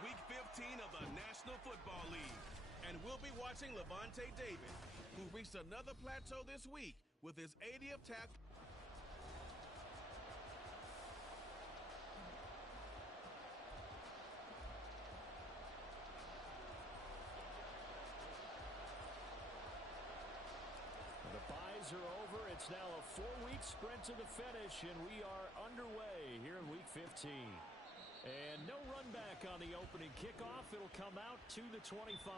Week 15 of the National Football League. And we'll be watching Lavonte David, who reached another plateau this week with his 80th tackle. The byes are over. It's now a 4-week sprint to the finish, and we are underway here in Week 15. And no run back on the opening kickoff. It'll come out to the 25.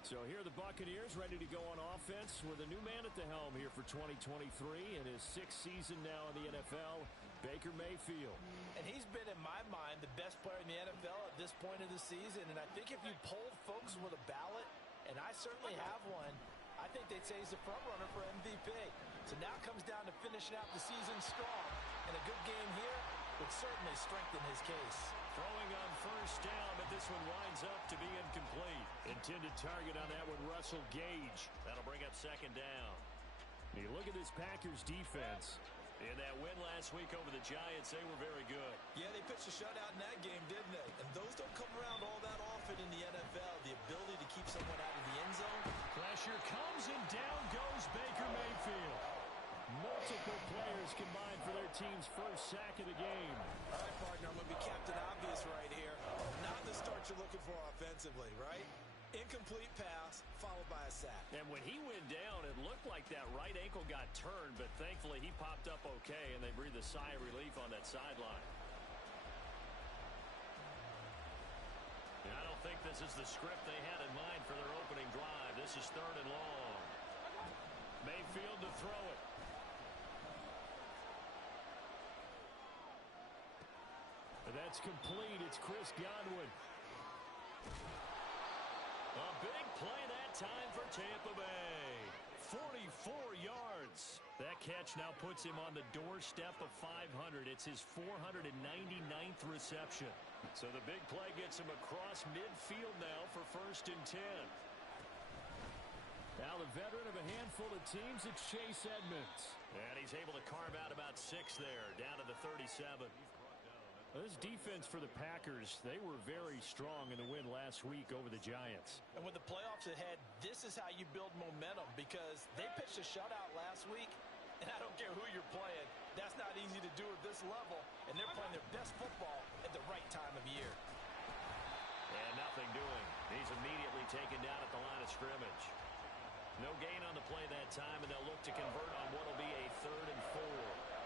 So here are the Buccaneers ready to go on offense with a new man at the helm here for 2023 in his 6th season now in the NFL, Baker Mayfield. And he's been, in my mind, the best player in the NFL at this point of the season. And I think if you polled folks with a ballot, and I certainly have one, I think they'd say he's the front runner for MVP. So now it comes down to finishing out the season strong. And a good game here would certainly strengthen his case. Throwing on first down, but this one winds up to be incomplete. Intended target on that one, Russell Gage. That'll bring up second down. You look at this Packers defense. In that win last week over the Giants, they were very good. Yeah, they pitched a shutout in that game, didn't they? And those don't come around all that often in the NFL. The ability to keep someone out of the end zone. Pressure comes, and down goes Baker Mayfield. Multiple players combined for their team's first sack of the game. All right, partner, I'm going to be Captain Obvious right here. Not the start you're looking for offensively, right? Incomplete pass, followed by a sack. And when he went down, it looked like that right ankle got turned, but thankfully he popped up okay, and they breathed a sigh of relief on that sideline. And I don't think this is the script they had in mind for their opening drive. This is 3rd and long. Mayfield to throw it. And that's complete. It's Chris Godwin. A big play that time for Tampa Bay. 44 yards. That catch now puts him on the doorstep of 500. It's his 499th reception. So the big play gets him across midfield now for 1st and 10. Now the veteran of a handful of teams, it's Chase Edmonds. And he's able to carve out about 6 there, down to the 37. Well, this defense for the Packers, they were very strong in the win last week over the Giants. And with the playoffs ahead, this is how you build momentum, because they pitched a shutout last week, and I don't care who you're playing. That's not easy to do at this level, and they're playing their best football at the right time of year. And nothing doing. He's immediately taken down at the line of scrimmage. No gain on the play that time, and they'll look to convert on what will be a 3rd and 4.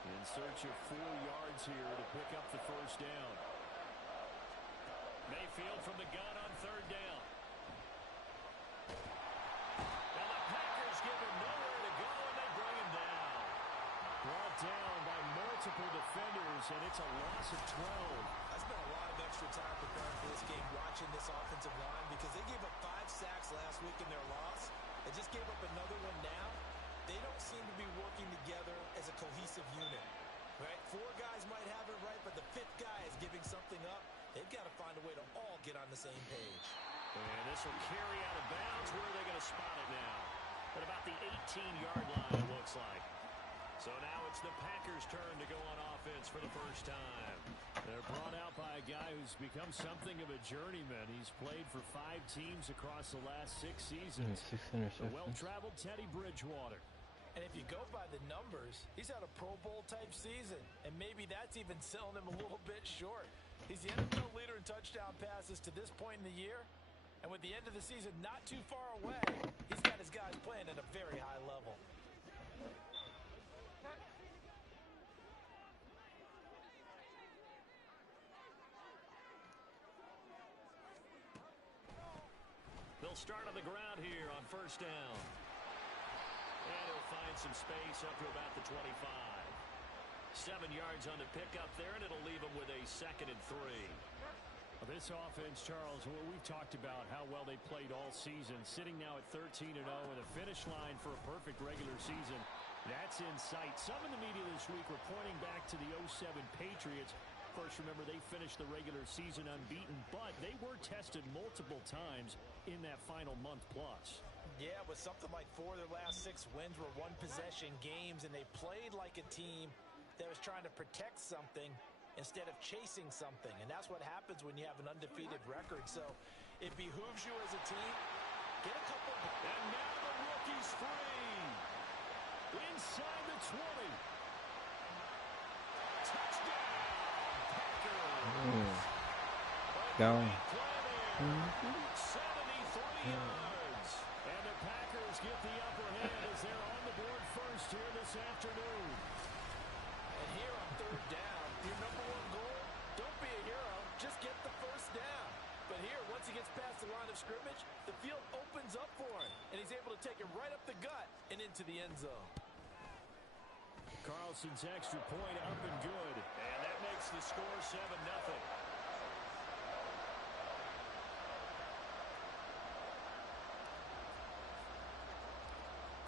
In search of 4 yards here to pick up the first down. Mayfield from the gun on 3rd down. And the Packers give him nowhere to go, and they bring him down. Brought down by multiple defenders, and it's a loss of 12. I spent a lot of extra time preparing for this game, watching this offensive line, because they gave up 5 sacks last week in their loss. They just gave up another one now. They don't seem to be working together as a cohesive unit, right? 4 guys might have it right, but the 5th guy is giving something up. They've got to find a way to all get on the same page. And this will carry out of bounds. Where are they going to spot it now? At about the 18-yard line, it looks like. So now it's the Packers' turn to go on offense for the first time. They're brought out by a guy who's become something of a journeyman. He's played for 5 teams across the last 6 seasons. The well-traveled Teddy Bridgewater. And if you go by the numbers, he's had a Pro Bowl-type season, and maybe that's even selling him a little bit short. He's the NFL leader in touchdown passes to this point in the year, and with the end of the season not too far away, he's got his guys playing at a very high level. They'll start on the ground here on 1st down. And he'll find some space up to about the 25. 7 yards on the pickup there, and it'll leave him with a 2nd and 3. Well, this offense, Charles, well, we've talked about how well they played all season, sitting now at 13-0 with a finish line for a perfect regular season. That's in sight. Some in the media this week were pointing back to the 07 Patriots. Of course, remember, they finished the regular season unbeaten, but they were tested multiple times in that final month plus. Yeah, with something like 4 of their last 6 wins were one-possession games, and they played like a team that was trying to protect something instead of chasing something. And that's what happens when you have an undefeated record. So it behooves you as a team. Get a couple. And now the rookie's free. Inside the 20. Touchdown, Packers. Gone. 73 yards. And the Packers get the upper hand as they're on the board first here this afternoon. And here on third down, your number one goal, don't be a hero, just get the first down. But here, once he gets past the line of scrimmage, the field opens up for him, and he's able to take it right up the gut and into the end zone. Carlson's extra point up and good. And that makes the score 7-0.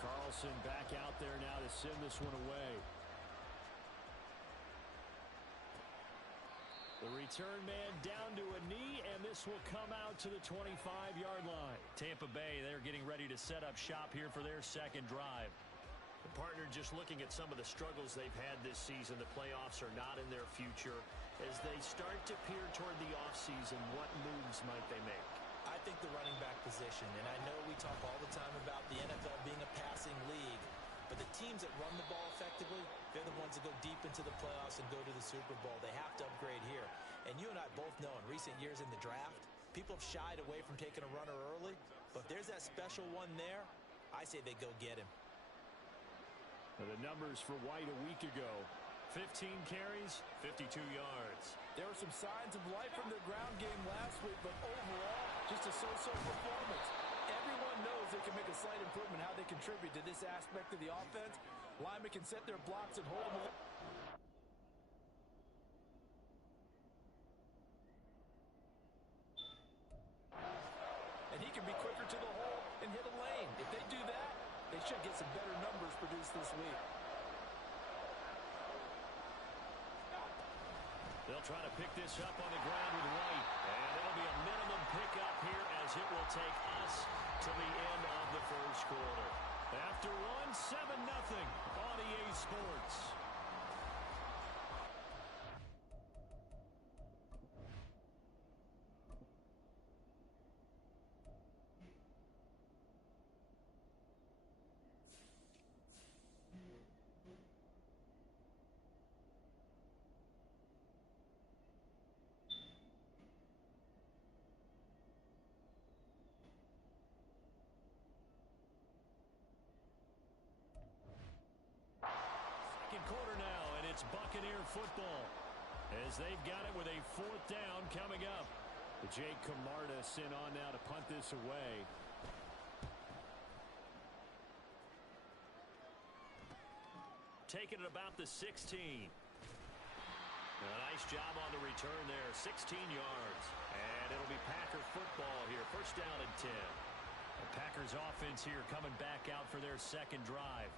Carlson back out there now to send this one away. The return man down to a knee, and this will come out to the 25-yard line. Tampa Bay, they're getting ready to set up shop here for their second drive. The partner just looking at some of the struggles they've had this season. The playoffs are not in their future. As they start to peer toward the offseason, what moves might they make? I think the running back position, and I know we talk all the time about the NFL being a passing league, but the teams that run the ball effectively, they're the ones that go deep into the playoffs and go to the Super Bowl. They have to upgrade here. And you and I both know in recent years in the draft, people have shied away from taking a runner early, but if there's that special one there, I say they go get him. The numbers for White a week ago. 15 carries, 52 yards. There were some signs of life from their ground game last week, but overall, just a so-so performance. Everyone knows they can make a slight improvement how they contribute to this aspect of the offense. Linemen can set their blocks and hold them. And he can be quicker to the hole and hit a lane. If they do that, they should get some better numbers produced this week. They'll try to pick this up on the ground with White. And it'll be a minimum pickup here as it will take us to the end of the first quarter. After one, 7-0 on EA Sports. Quarter now, and it's Buccaneer football as they've got it with a fourth down coming up. Jake Camarda sent on now to punt this away. Taking it about the 16. A nice job on the return there, 16 yards. And it'll be Packer football here, first down and 10. The Packers offense here coming back out for their second drive.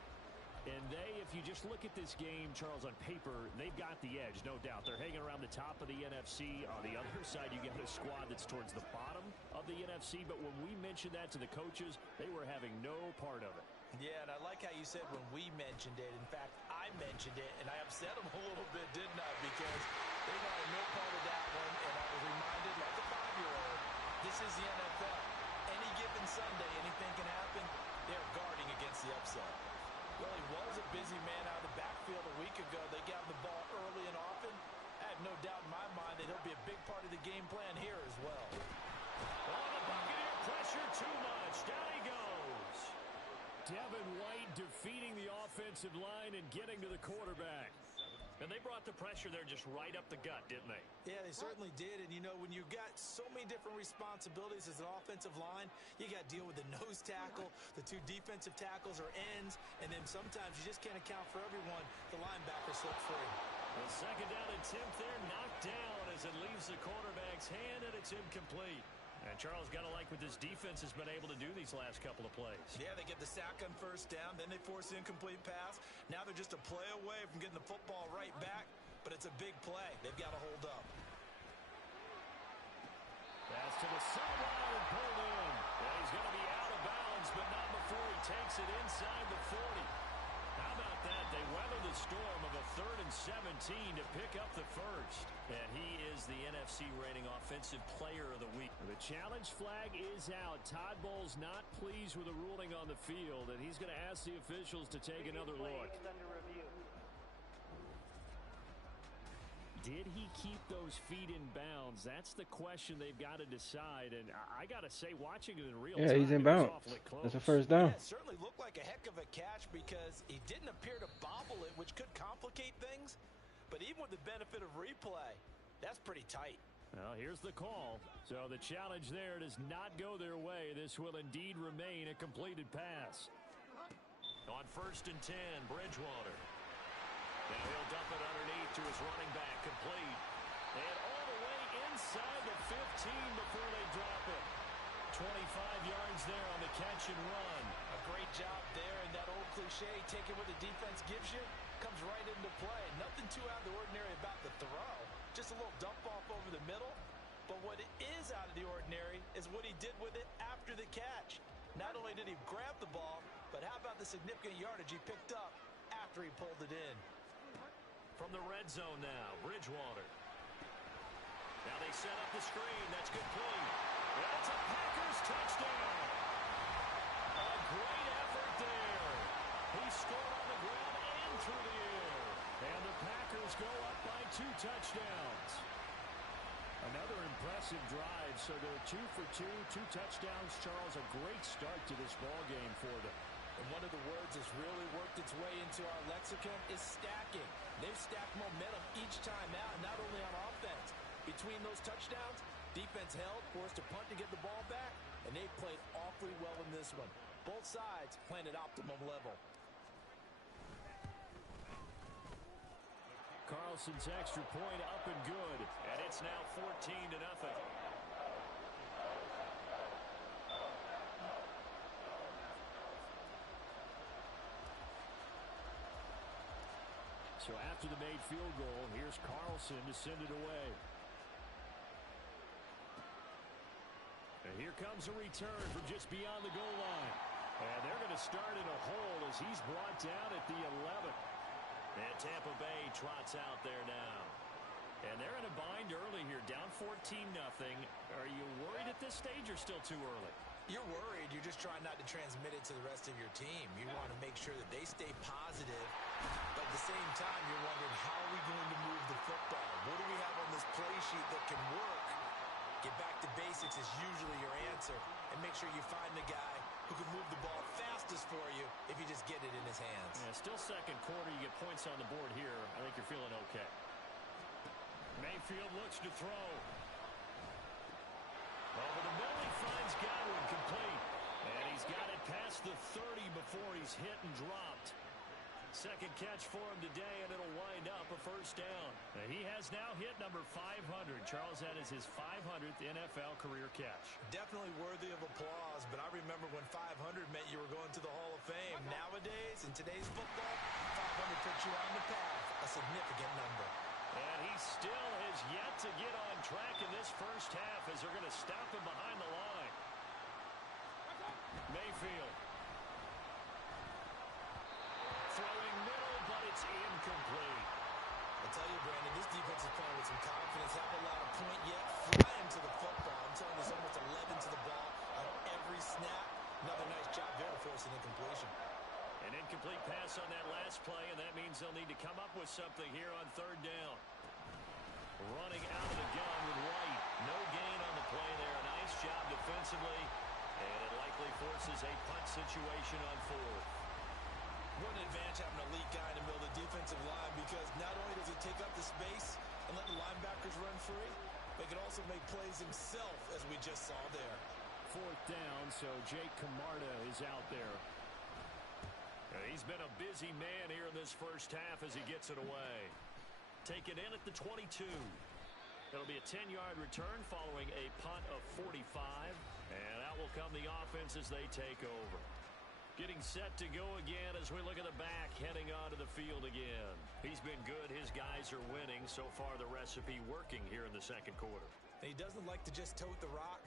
And they, if you just look at this game, Charles, on paper, they've got the edge, no doubt. They're hanging around the top of the NFC. On the other side, you got a squad that's towards the bottom of the NFC. But when we mentioned that to the coaches, they were having no part of it. Yeah, and I like how you said when we mentioned it. In fact, I mentioned it, and I upset them a little bit, didn't I? Because they wanted no part of that one, and I was reminded, like a 5-year-old, this is the NFL. Any given Sunday, anything can happen. They're guarding against the upset. Well, he was a busy man out of the backfield a week ago. They got the ball early and often. I have no doubt in my mind that he'll be a big part of the game plan here as well. Oh, the Buccaneer pressure too much. Down he goes. Devin White defeating the offensive line and getting to the quarterback. And they brought the pressure there just right up the gut, didn't they? Yeah, they certainly did. And, you know, when you've got so many different responsibilities as an offensive line, you got to deal with the nose tackle, the two defensive tackles or ends, and then sometimes you just can't account for everyone. The linebacker slips free. The second down and 10th there, knocked down as it leaves the quarterback's hand, and it's incomplete. And Charles, got to like what this defense has been able to do these last couple of plays. Yeah, they get the sack on first down, then they force the incomplete pass. Now they're just a play away from getting the football right back, but it's a big play. They've got to hold up. Pass to the sideline and pulled in. Yeah, he's going to be out of bounds, but not before he takes it inside the 40. How about that? They weather the storm of a 3rd and 7 to pick up the first. And he is the NFC reigning offensive player of the week. The challenge flag is out. Todd Bowles not pleased with the ruling on the field, and he's going to ask the officials to take another look. Did he keep those feet in bounds? That's the question they've got to decide. And I got to say, watching it in real time, he's in bounds. That's a first down. Yeah, it certainly looked like a heck of a catch because he didn't appear to bobble it, which could complicate things. But even with the benefit of replay, that's pretty tight. Well, here's the call. So the challenge there does not go their way. This will indeed remain a completed pass. On 1st and 10, Bridgewater. Now he'll dump it underneath to his running back, complete. And all the way inside the 15 before they drop it. 25 yards there on the catch and run. A great job there, and that old cliche, taking what the defense gives you, comes right into play. Nothing too out of the ordinary about the throw. Just a little dump off over the middle. But what is out of the ordinary is what he did with it after the catch. Not only did he grab the ball, but how about the significant yardage he picked up after he pulled it in? From the red zone now, Bridgewater. Now they set up the screen. That's complete. That's a Packers touchdown. A great effort there. He scored on the ground and through the air. And the Packers go up by 2 touchdowns. Another impressive drive. So they're 2 for 2, 2 touchdowns. Charles, a great start to this ball game for them. And one of the words that's really worked its way into our lexicon is stacking. They've stacked momentum each time out, not only on offense. Between those touchdowns, defense held, forced a punt to get the ball back, and they played awfully well in this one. Both sides playing at optimum level. Carlson's extra point up and good. And it's now 14-0. So after the made field goal, here's Carlson to send it away. And here comes a return from just beyond the goal line. And they're going to start in a hole as he's brought down at the 11. And Tampa Bay trots out there now. And they're in a bind early here, down 14-0. Are you worried at this stage or still too early? You're worried. You're just trying not to transmit it to the rest of your team. You want to make sure that they stay positive. But at the same time, you're wondering, how are we going to move the football? What do we have on this play sheet that can work? Get back to basics is usually your answer. And make sure you find the guy who can move the ball fastest for you if you just get it in his hands. Yeah, still second quarter. You get points on the board here. I think you're feeling okay. Mayfield looks to throw. Over the middle, he finds Godwin, complete. And he's got it past the 30 before he's hit and dropped. Second catch for him today, and it'll wind up a first down. And he has now hit number 500. Charles, that is his 500th NFL career catch. Definitely worthy of applause, but I remember when 500 meant you were going to the Hall of Fame. Nowadays, in today's football, 500 puts you on the path, a significant number. And he still has yet to get on track in this first half as they're going to stop him behind the line. Mayfield. Throwing middle, but it's incomplete. I tell you, Brandon, this defense is playing with some confidence. Haven't allowed a point yet. Flying to the football. I'm telling you, there's almost 11 to the ball on every snap. Another nice job there to force an incompletion. An incomplete pass on that last play, and that means they'll need to come up with something here on third down. Running out of the gun with White. No gain on the play there. Nice job defensively, and it likely forces a punt situation on fourth. What an advantage having an elite guy in the middle of the defensive line, because not only does he take up the space and let the linebackers run free, but he can also make plays himself, as we just saw there. Fourth down, so Jake Camarda is out there. He's been a busy man here in this first half as he gets it away. Take it in at the 22. It'll be a 10-yard return following a punt of 45. And out will come the offense as they take over. Getting set to go again as we look at the back, heading onto the field again. He's been good. His guys are winning. So far, the recipe working here in the second quarter. And he doesn't like to just tote the rock.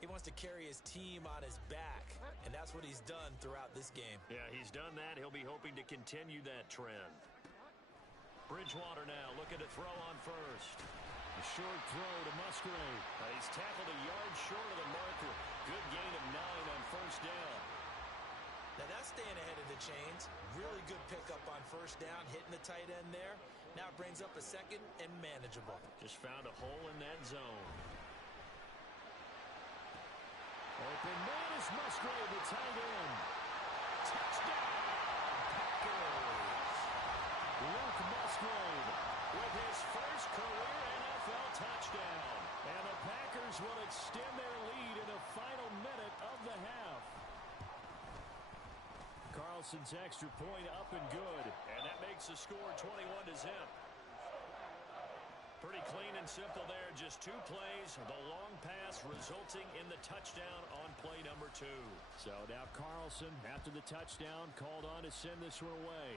He wants to carry his team on his back, and that's what he's done throughout this game. Yeah, he's done that. He'll be hoping to continue that trend. Bridgewater now looking to throw on first. A short throw to Musgrave. He's tackled a yard short of the marker. Good gain of 9 on first down. Now that's staying ahead of the chains. Really good pickup on first down, hitting the tight end there. Now it brings up a second and manageable. Just found a hole in that zone. Open man is Musgrave, the tight end. Touchdown, Packers! Luke Musgrave with his first career NFL touchdown. And the Packers will extend their lead in the final minute of the half. Carlson's extra point up and good. And that makes the score 21-0. Pretty clean and simple there. Just 2 plays. The long pass resulting in the touchdown on play number 2. So now Carlson, after the touchdown, called on to send this one away.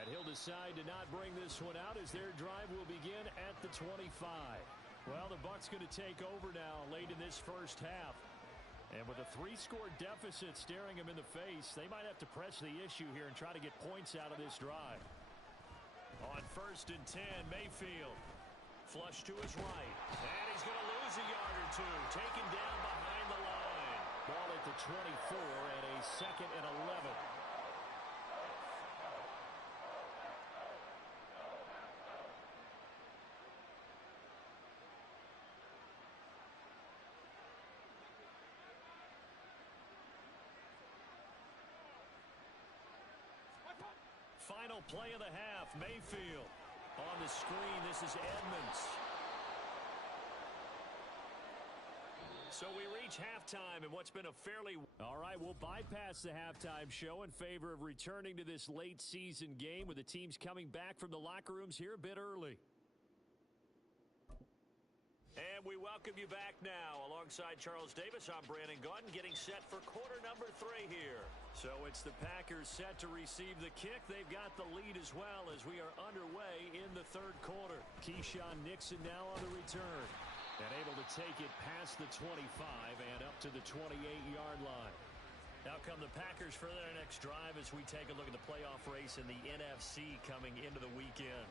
And he'll decide to not bring this one out as their drive will begin at the 25. Well, the Bucs going to take over now late in this first half. And with a 3-score deficit staring them in the face, they might have to press the issue here and try to get points out of this drive. On first and 10, Mayfield. Flush to his right. And he's going to lose a yard or 2. Taken down behind the line. Ball at the 24 and a 2nd and 11. Final play of the half, Mayfield. On the screen, this is Edmonds. So we reach halftime in what's been a fairly... All right, we'll bypass the halftime show in favor of returning to this late season game with the teams coming back from the locker rooms here a bit early. And we welcome you back now. Alongside Charles Davis, I'm Brandon Gaudin, getting set for quarter number 3 here. So it's the Packers set to receive the kick. They've got the lead as well as we are underway in the 3rd quarter. Keyshawn Nixon now on the return. And able to take it past the 25 and up to the 28-yard line. Now come the Packers for their next drive as we take a look at the playoff race in the NFC coming into the weekend.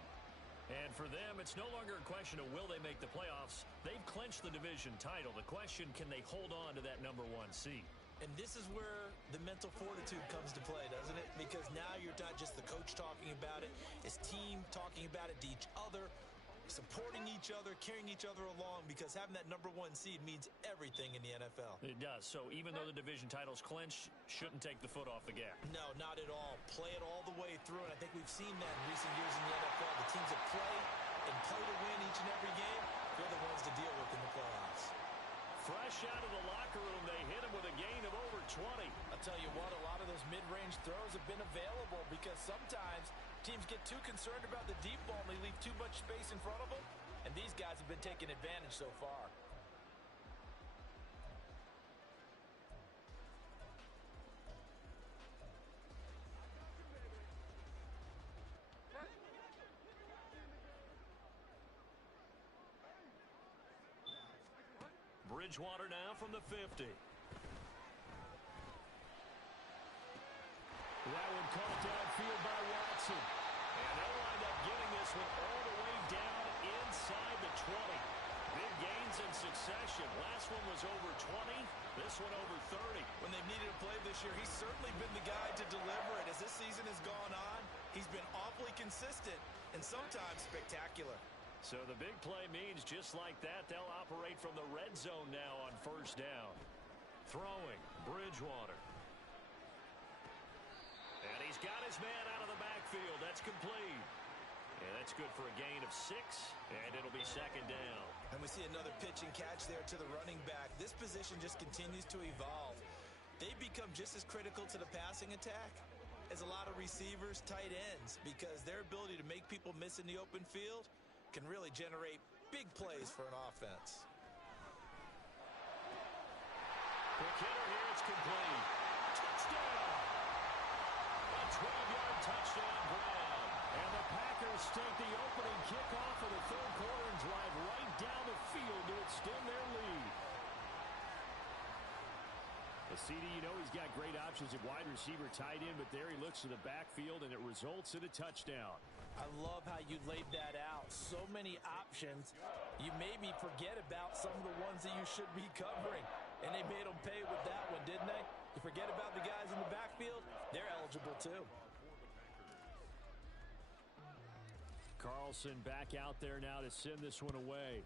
And for them, it's no longer a question of will they make the playoffs. They've clinched the division title. The question, can they hold on to that number 1 seed? And this is where the mental fortitude comes to play, doesn't it? Because now you're not just the coach talking about it, it's team talking about it to each other, supporting each other, carrying each other along, because having that number 1 seed means everything in the NFL. It does. So even though the division title's clinched, shouldn't take the foot off the gas. No, not at all. Play it all the way through, and I think we've seen that in recent years in the NFL. The teams that play and play to win each and every game, they're the ones to deal with in the playoffs. Fresh out of the locker room, they hit him with a gain of over 20. I'll tell you what, a lot of those mid-range throws have been available because sometimes teams get too concerned about the deep ball and they leave too much space in front of them, and these guys have been taking advantage so far. Bridgewater now from the 50. That one caught downfield by Watson. And they'll wind up getting this one all the way down inside the 20. Big gains in succession. Last one was over 20. This one over 30. When they've needed a play this year, he's certainly been the guy to deliver it. As this season has gone on, he's been awfully consistent and sometimes spectacular. So the big play means just like that, they'll operate from the red zone now on first down. Throwing, Bridgewater. And he's got his man out of the backfield. That's complete. And that's good for a gain of 6, and it'll be 2nd down. And we see another pitch and catch there to the running back. This position just continues to evolve. They become just as critical to the passing attack as a lot of receivers, tight ends, because their ability to make people miss in the open field can really generate big plays for an offense. Quick hitter here, it's complete. Touchdown! A 12-yard touchdown grab. And the Packers take the opening kickoff of the 3rd quarter and drive right down the field to extend their lead. The CD, you know he's got great options at wide receiver, tight end, but there he looks to the backfield, and it results in a touchdown. I love how you laid that out. So many options. You maybe forget about some of the ones that you should be covering. And they made them pay with that one, didn't they? You forget about the guys in the backfield, they're eligible too. Carlson back out there now to send this one away.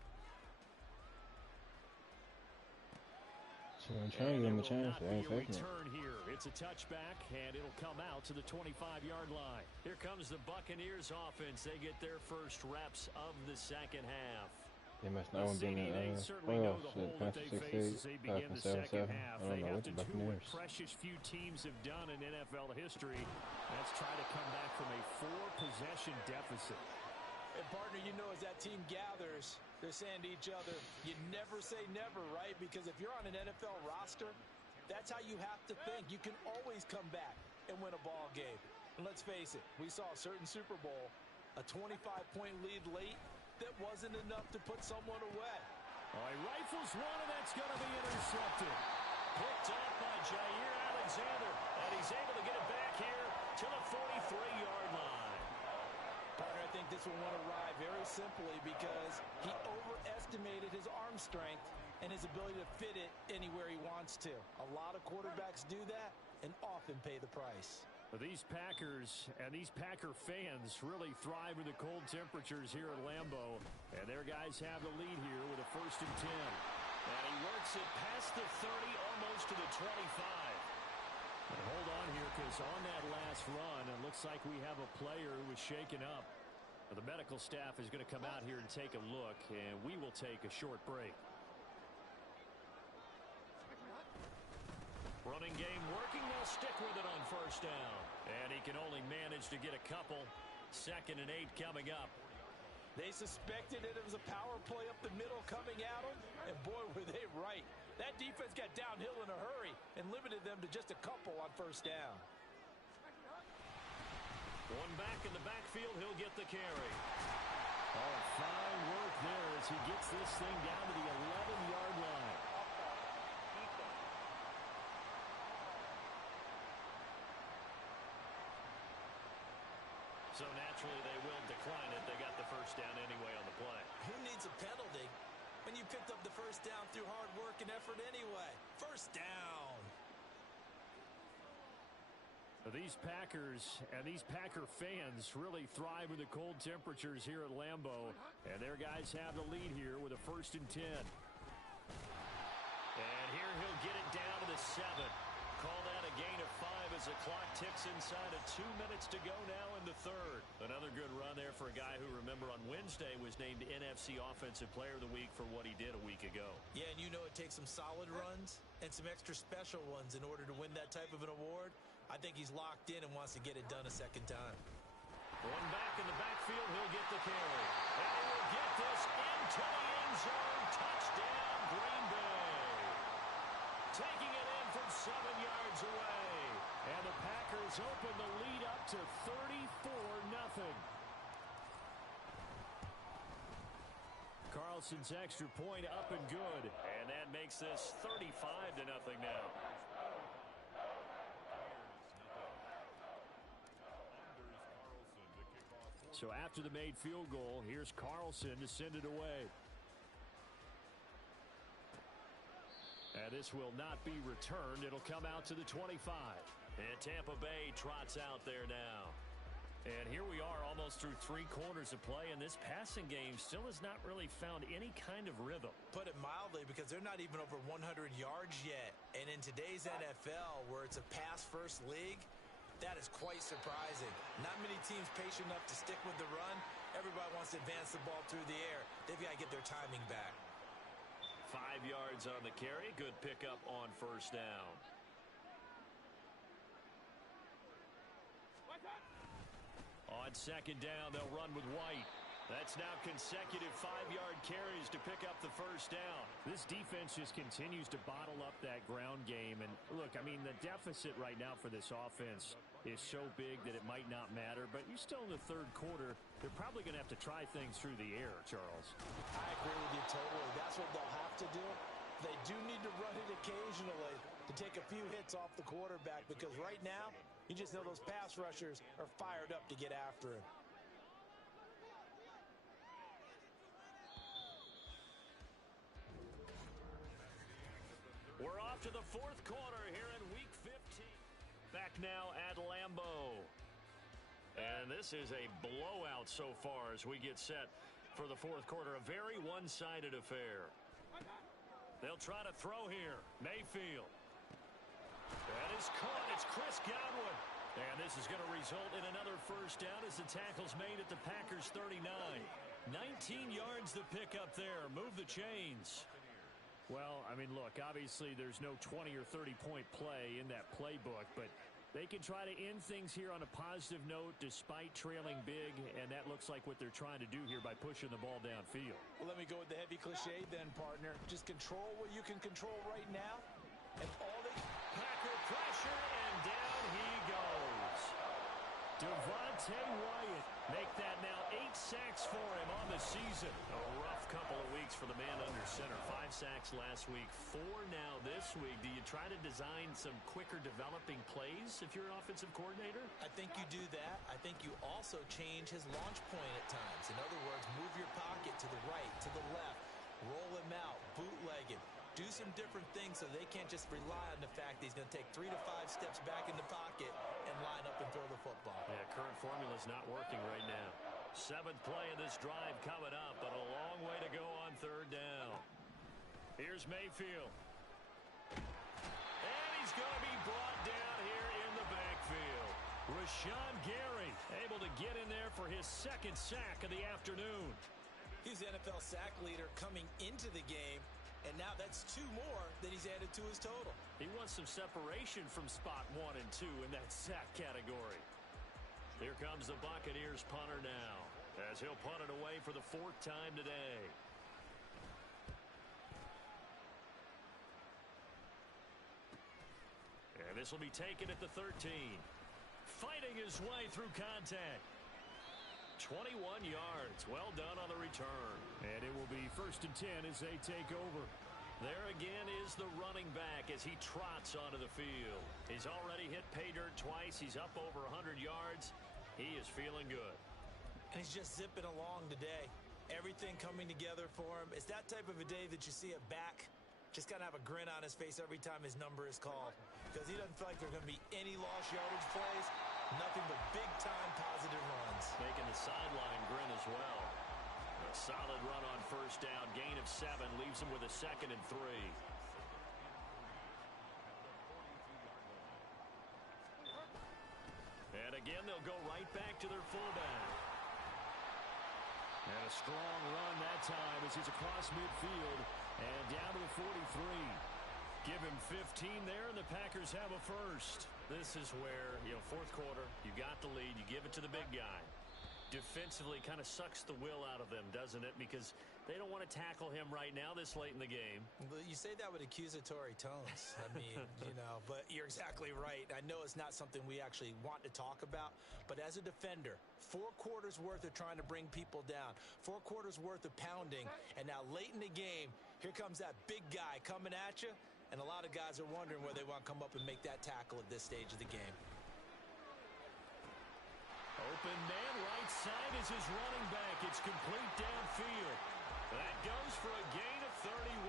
So I'm trying to give him a chance. I ain't taking it. Return here. It's a touchback, and it'll come out to the 25-yard line. Here comes the Buccaneers offense. They get their first reps of the second half. They must not have been in playoffs at Panther 6-8, Falcon 7-7. I don't know what the Buccaneers. Precious few teams have done in NFL history. Let's try to come back from a 4-possession deficit. And partner, you know, as that team gathers, they're saying to each other, you never say never, right? Because if you're on an NFL roster, that's how you have to think. You can always come back and win a ball game. And let's face it, we saw a certain Super Bowl, a 25-point lead late, that wasn't enough to put someone away. Oh, he rifles one, and that's going to be intercepted. Picked up by Jair Alexander, and he's able to get it back here to the 43-yard line. Partner, I think this one went awry very simply because he overestimated his arm strength and his ability to fit it anywhere he wants to. A lot of quarterbacks do that and often pay the price. These Packers and these Packer fans really thrive in the cold temperatures here at Lambeau. And their guys have the lead here with a 1st and 10. And he works it past the 30, almost to the 25. And hold on here, because on that last run, it looks like we have a player who was shaken up. The medical staff is going to come out here and take a look, and we will take a short break. Running game working. They'll stick with it on 1st down. And he can only manage to get a couple. 2nd and 8 coming up. They suspected it was a power play up the middle coming at them, and boy, were they right. That defense got downhill in a hurry and limited them to just a couple on 1st down. One back in the backfield, he'll get the carry. Oh, fine work there as he gets this thing down to the 11-yard line. So naturally they will decline it. They got the 1st down anyway on the play. Who needs a penalty when you picked up the 1st down through hard work and effort anyway? 1st down. These Packers and these Packer fans really thrive in the cold temperatures here at Lambeau. And their guys have the lead here with a 1st and 10. And here he'll get it down to the 7. Call that a gain of 5 as the clock ticks inside of 2 minutes to go now in the 3rd. Another good run there for a guy who, remember, on Wednesday was named NFC Offensive Player of the Week for what he did a week ago. Yeah, and you know it takes some solid runs and some extra special ones in order to win that type of an award. I think he's locked in and wants to get it done a 2nd time. One back in the backfield, he'll get the carry. And he will get this into the end zone. Touchdown, Green Bay. Taking it in from 7 yards away. And the Packers open the lead up to 34-0. Carlson's extra point up and good. And that makes this 35-0 now. So after the made field goal, here's Carlson to send it away. And this will not be returned. It'll come out to the 25. And Tampa Bay trots out there now. And here we are almost through 3 quarters of play, and this passing game still has not really found any kind of rhythm. Put it mildly, because they're not even over 100 yards yet. And in today's NFL, where it's a pass-first league, that is quite surprising. Not many teams patient enough to stick with the run. Everybody wants to advance the ball through the air. They've got to get their timing back. 5 yards on the carry. Good pickup on 1st down. On 2nd down, they'll run with White. That's now consecutive 5-yard carries to pick up the 1st down. This defense just continues to bottle up that ground game. And look, I mean, the deficit right now for this offense is so big that it might not matter. But you're still in the 3rd quarter. They're probably going to have to try things through the air, Charles. I agree with you totally. That's what they'll have to do. They do need to run it occasionally to to take a few hits off the quarterback, because right now, you just know those pass rushers are fired up to get after him. We're off to the fourth quarter here in Week 15. Back now at Lambeau. And this is a blowout so far as we get set for the fourth quarter. A very one-sided affair. They'll try to throw here. Mayfield. That is caught. It's Chris Godwin. And this is going to result in another first down as the tackle's made at the Packers' 39. 19 yards to pick up there. Move the chains. Well, I mean, look, obviously there's no 20 or 30-point play in that playbook, but they can try to end things here on a positive note despite trailing big, and that looks like what they're trying to do here by pushing the ball downfield. Well, let me go with the heavy cliche then, partner. Just control what you can control right now, and all they... Packer pressure, and down he goes. Devontae Wyatt make that now 8 sacks for him on the season. A rough couple of weeks for the man under center. 5 sacks last week, 4 now this week. Do you try to design some quicker developing plays if you're an offensive coordinator? I think you do that. I think you also change his launch point at times. In other words, move your pocket to the right, to the left, roll him out, bootleg him. Do some different things so they can't just rely on the fact that he's going to take 3 to 5 steps back in the pocket and line up and throw the football. Yeah, current formula's not working right now. 7th play of this drive coming up, but a long way to go on third down. Here's Mayfield. And he's going to be brought down here in the backfield. Rashawn Gary able to get in there for his 2nd sack of the afternoon. He's the NFL sack leader coming into the game. And now that's 2 more that he's added to his total. He wants some separation from spot 1 and 2 in that sack category. Here comes the Buccaneers punter now, as he'll punt it away for the 4th time today. And this will be taken at the 13. Fighting his way through contact. 21 yards. Well done on the return. And it will be 1st and 10 as they take over. There again is the running back as he trots onto the field. He's already hit pay dirt twice. He's up over 100 yards. He is feeling good. And he's just zipping along today. Everything coming together for him. It's that type of a day that you see a back just got to have a grin on his face every time his number is called, because he doesn't feel like there's going to be any lost yardage plays. Nothing but big-time positive runs. Making the sideline grin as well. A solid run on first down. Gain of 7 leaves him with a 2nd and 3. And again, they'll go right back to their fullback. And a strong run that time as he's across midfield and down to the 43. Give him 15 there, and the Packers have a first. This is where, 4th quarter, you got the lead, you give it to the big guy. Defensively kind of sucks the will out of them, doesn't it? Because they don't want to tackle him right now this late in the game. You say that with accusatory tones. I mean, but you're exactly right. I know it's not something we actually want to talk about, but as a defender, 4 quarters worth of trying to bring people down, 4 quarters worth of pounding, and now late in the game, here comes that big guy coming at you, and a lot of guys are wondering where they want to come up and make that tackle at this stage of the game. Open man, right side is his running back. It's complete downfield. That goes for a gain of 31.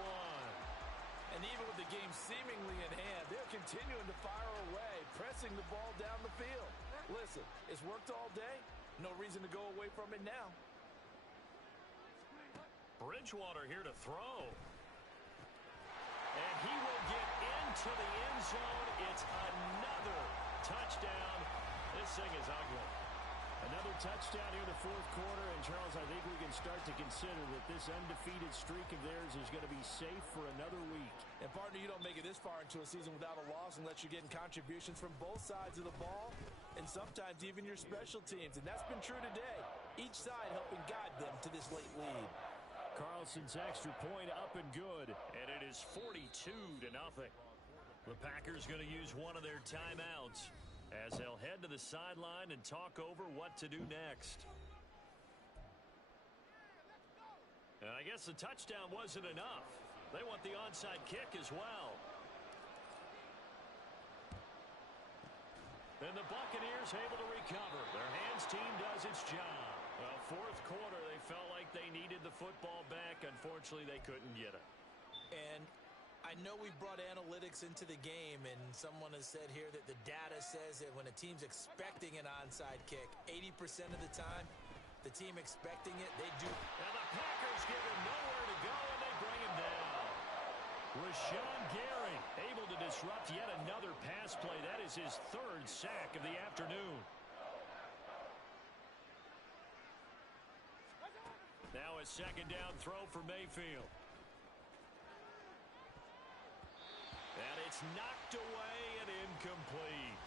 And even with the game seemingly in hand, they're continuing to fire away, pressing the ball down the field. Listen, it's worked all day. No reason to go away from it now. Bridgewater here to throw. And he will get into the end zone. It's another touchdown. This thing is ugly. Another touchdown here in the 4th quarter. And, Charles, I think we can start to consider that this undefeated streak of theirs is going to be safe for another week. And, partner, you don't make it this far into a season without a loss unless you're getting contributions from both sides of the ball and sometimes even your special teams. And that's been true today. Each side helping guide them to this late lead. Carlson's extra point up and good. And it is 42-0. The Packers going to use one of their timeouts as they'll head to the sideline and talk over what to do next. And I guess the touchdown wasn't enough. They want the onside kick as well. And the Buccaneers able to recover. Their hands team does its job. Well, fourth quarter, they felt like they needed the football back. Unfortunately, they couldn't get it. And I know we brought analytics into the game, and someone has said here that the data says that when a team's expecting an onside kick, 80% of the time, the team expecting it, they do. And the Packers give him nowhere to go, and they bring him down. Rashawn Gary able to disrupt yet another pass play. That is his third sack of the afternoon. Now a second down throw for Mayfield. And it's knocked away and incomplete.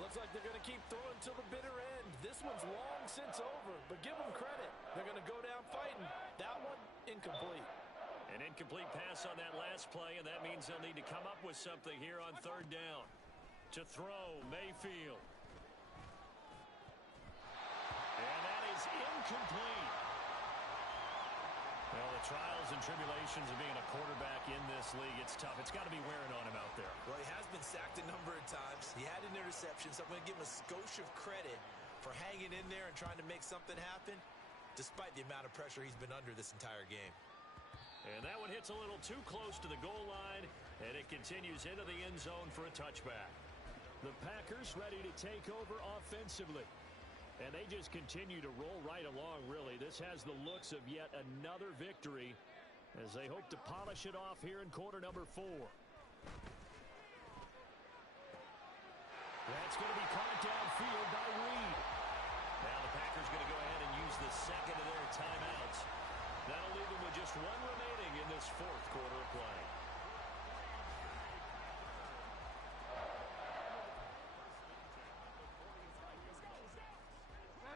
Looks like they're going to keep throwing till the bitter end. This one's long since over, but give them credit. They're going to go down fighting. That one, incomplete. An incomplete pass on that last play, and that means they'll need to come up with something here on third down. To throw, Mayfield. And that is incomplete. Well, the trials and tribulations of being a quarterback in this league, it's tough. It's got to be wearing on him out there. Well, he has been sacked a number of times. He had an interception, so I'm going to give him a skosh of credit for hanging in there and trying to make something happen, despite the amount of pressure he's been under this entire game. And that one hits a little too close to the goal line, and it continues into the end zone for a touchback. The Packers ready to take over offensively. And they just continue to roll right along, really. This has the looks of yet another victory as they hope to polish it off here in quarter number 4. That's going to be caught downfield by Reed. Now the Packers going to go ahead and use the second of their timeouts. That'll leave them with just one remaining in this fourth quarter of play.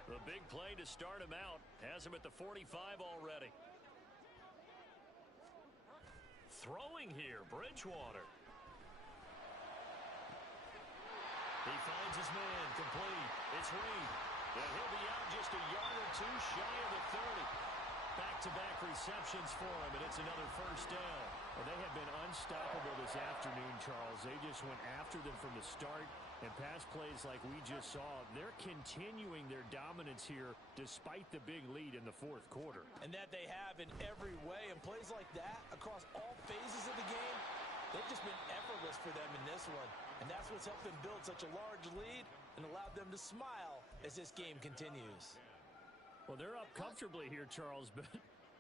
The big play to start him out has him at the 45 already. Throwing here, Bridgewater. He finds his man, complete. It's Reed. And he'll be out just a yard or two shy of the 30. Back-to-back receptions for him, and it's another first down. Well, they have been unstoppable this afternoon, Charles. They just went after them from the start, and pass plays like we just saw, they're continuing their dominance here despite the big lead in the fourth quarter. And that they have in every way, and plays like that across all phases of the game, they've just been effortless for them in this one. And that's what's helped them build such a large lead and allowed them to smile as this game continues. Well, they're up comfortably here, Charles, but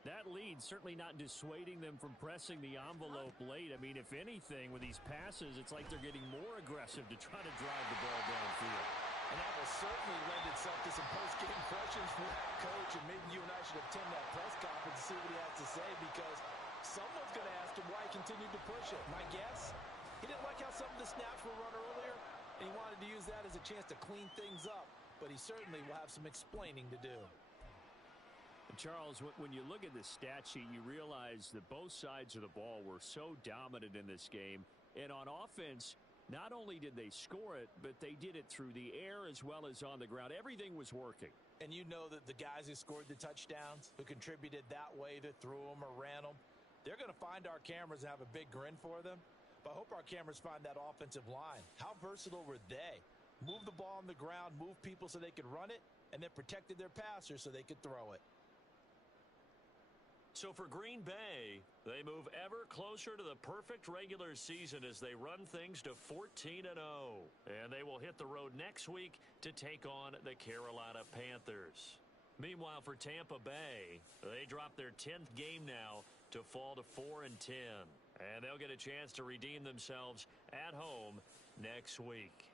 that lead certainly not dissuading them from pressing the envelope late. I mean, if anything, with these passes, it's like they're getting more aggressive to try to drive the ball downfield. And that will certainly lend itself to some post-game questions for that coach, and maybe you and I should attend that press conference and see what he has to say, because someone's going to ask him why he continued to push it. My guess, he didn't like how some of the snaps were run earlier, and he wanted to use that as a chance to clean things up, but he certainly will have some explaining to do. Charles, when you look at the stat sheet, you realize that both sides of the ball were so dominant in this game. And on offense, not only did they score it, but they did it through the air as well as on the ground. Everything was working. And you know that the guys who scored the touchdowns, who contributed that way, that threw them or ran them, they're going to find our cameras and have a big grin for them. But I hope our cameras find that offensive line. How versatile were they? Move the ball on the ground, move people so they could run it, and then protected their passers so they could throw it. So for Green Bay, they move ever closer to the perfect regular season as they run things to 14-0. And they will hit the road next week to take on the Carolina Panthers. Meanwhile, for Tampa Bay, they drop their 10th game now to fall to 4-10. And they'll get a chance to redeem themselves at home next week.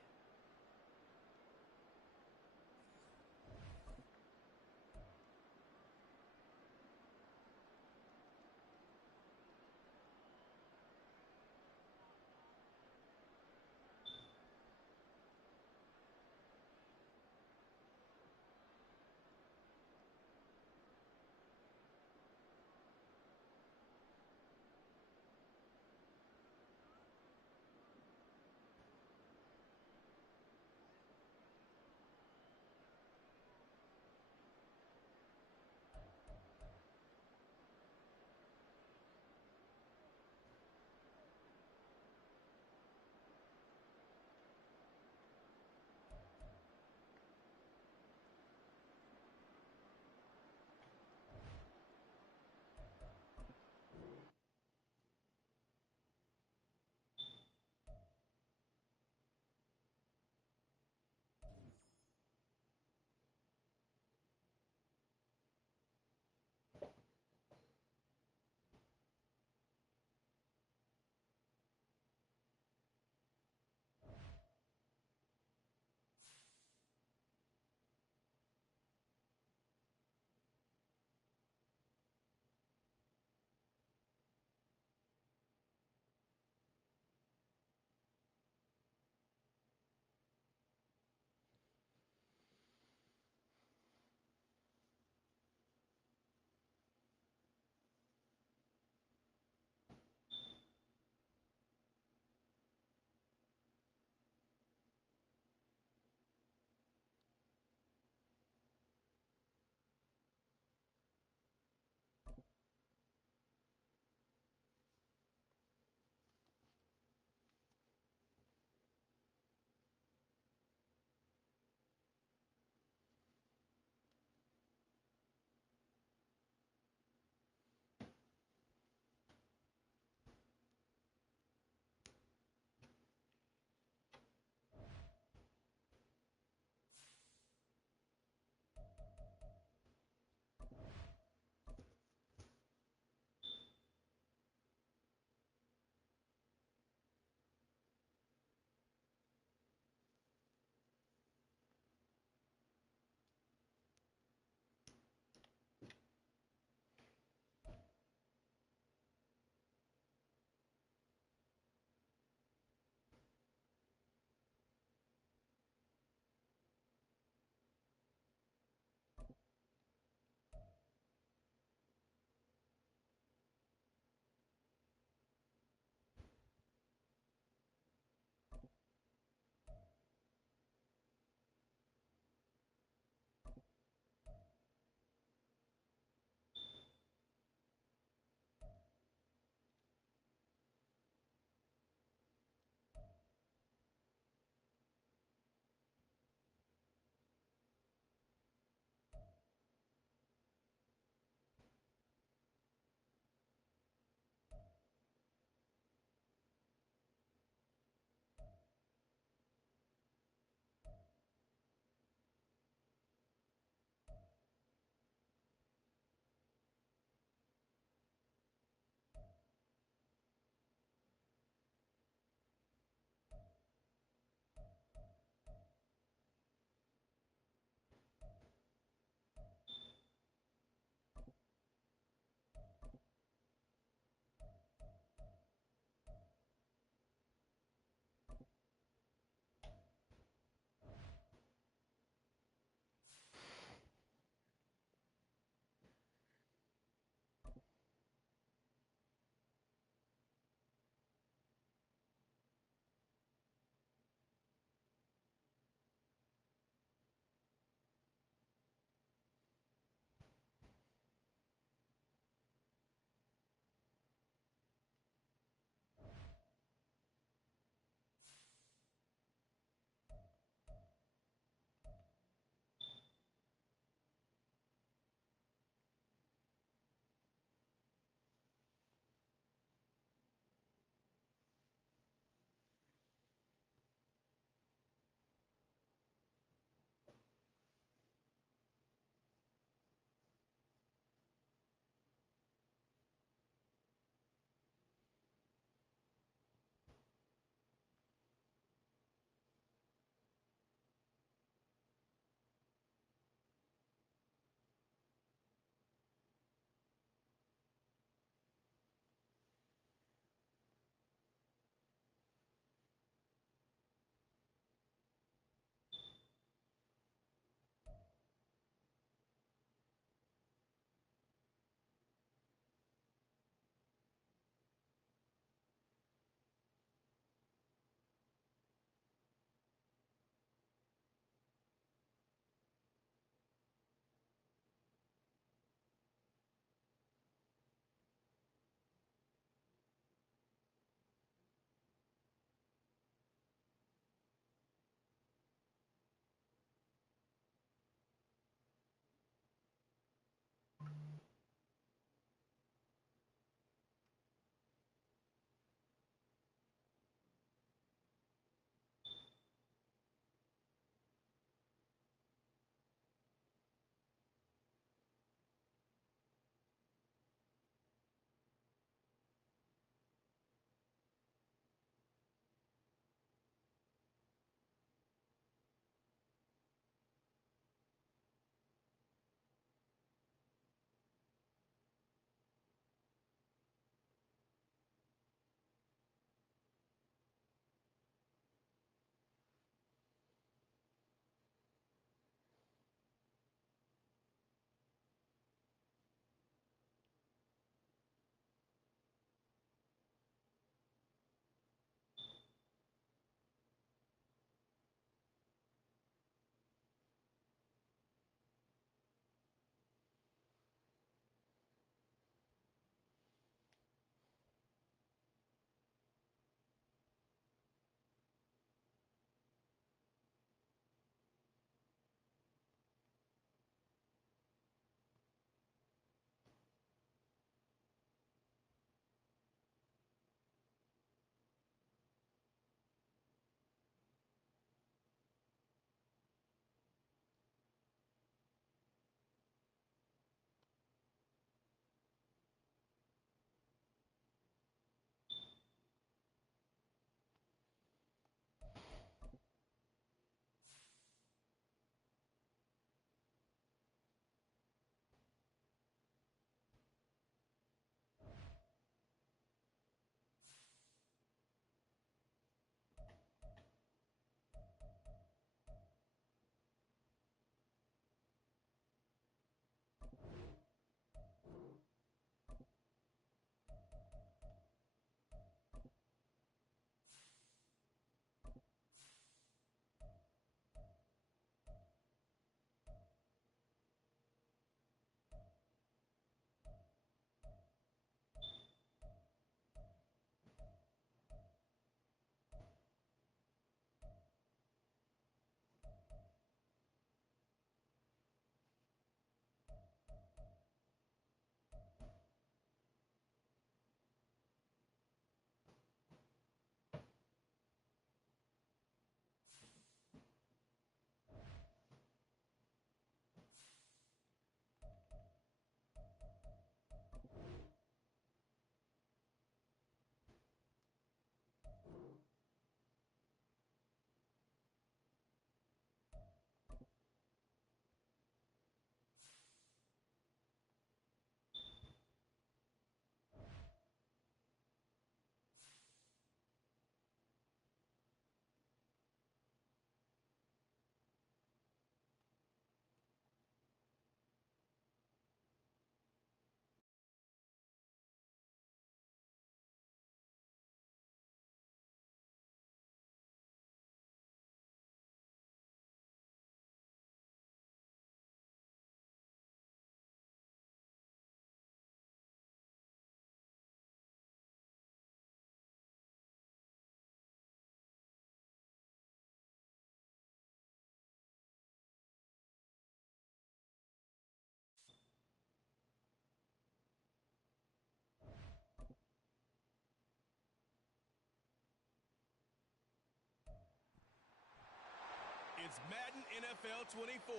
It's Madden NFL 24,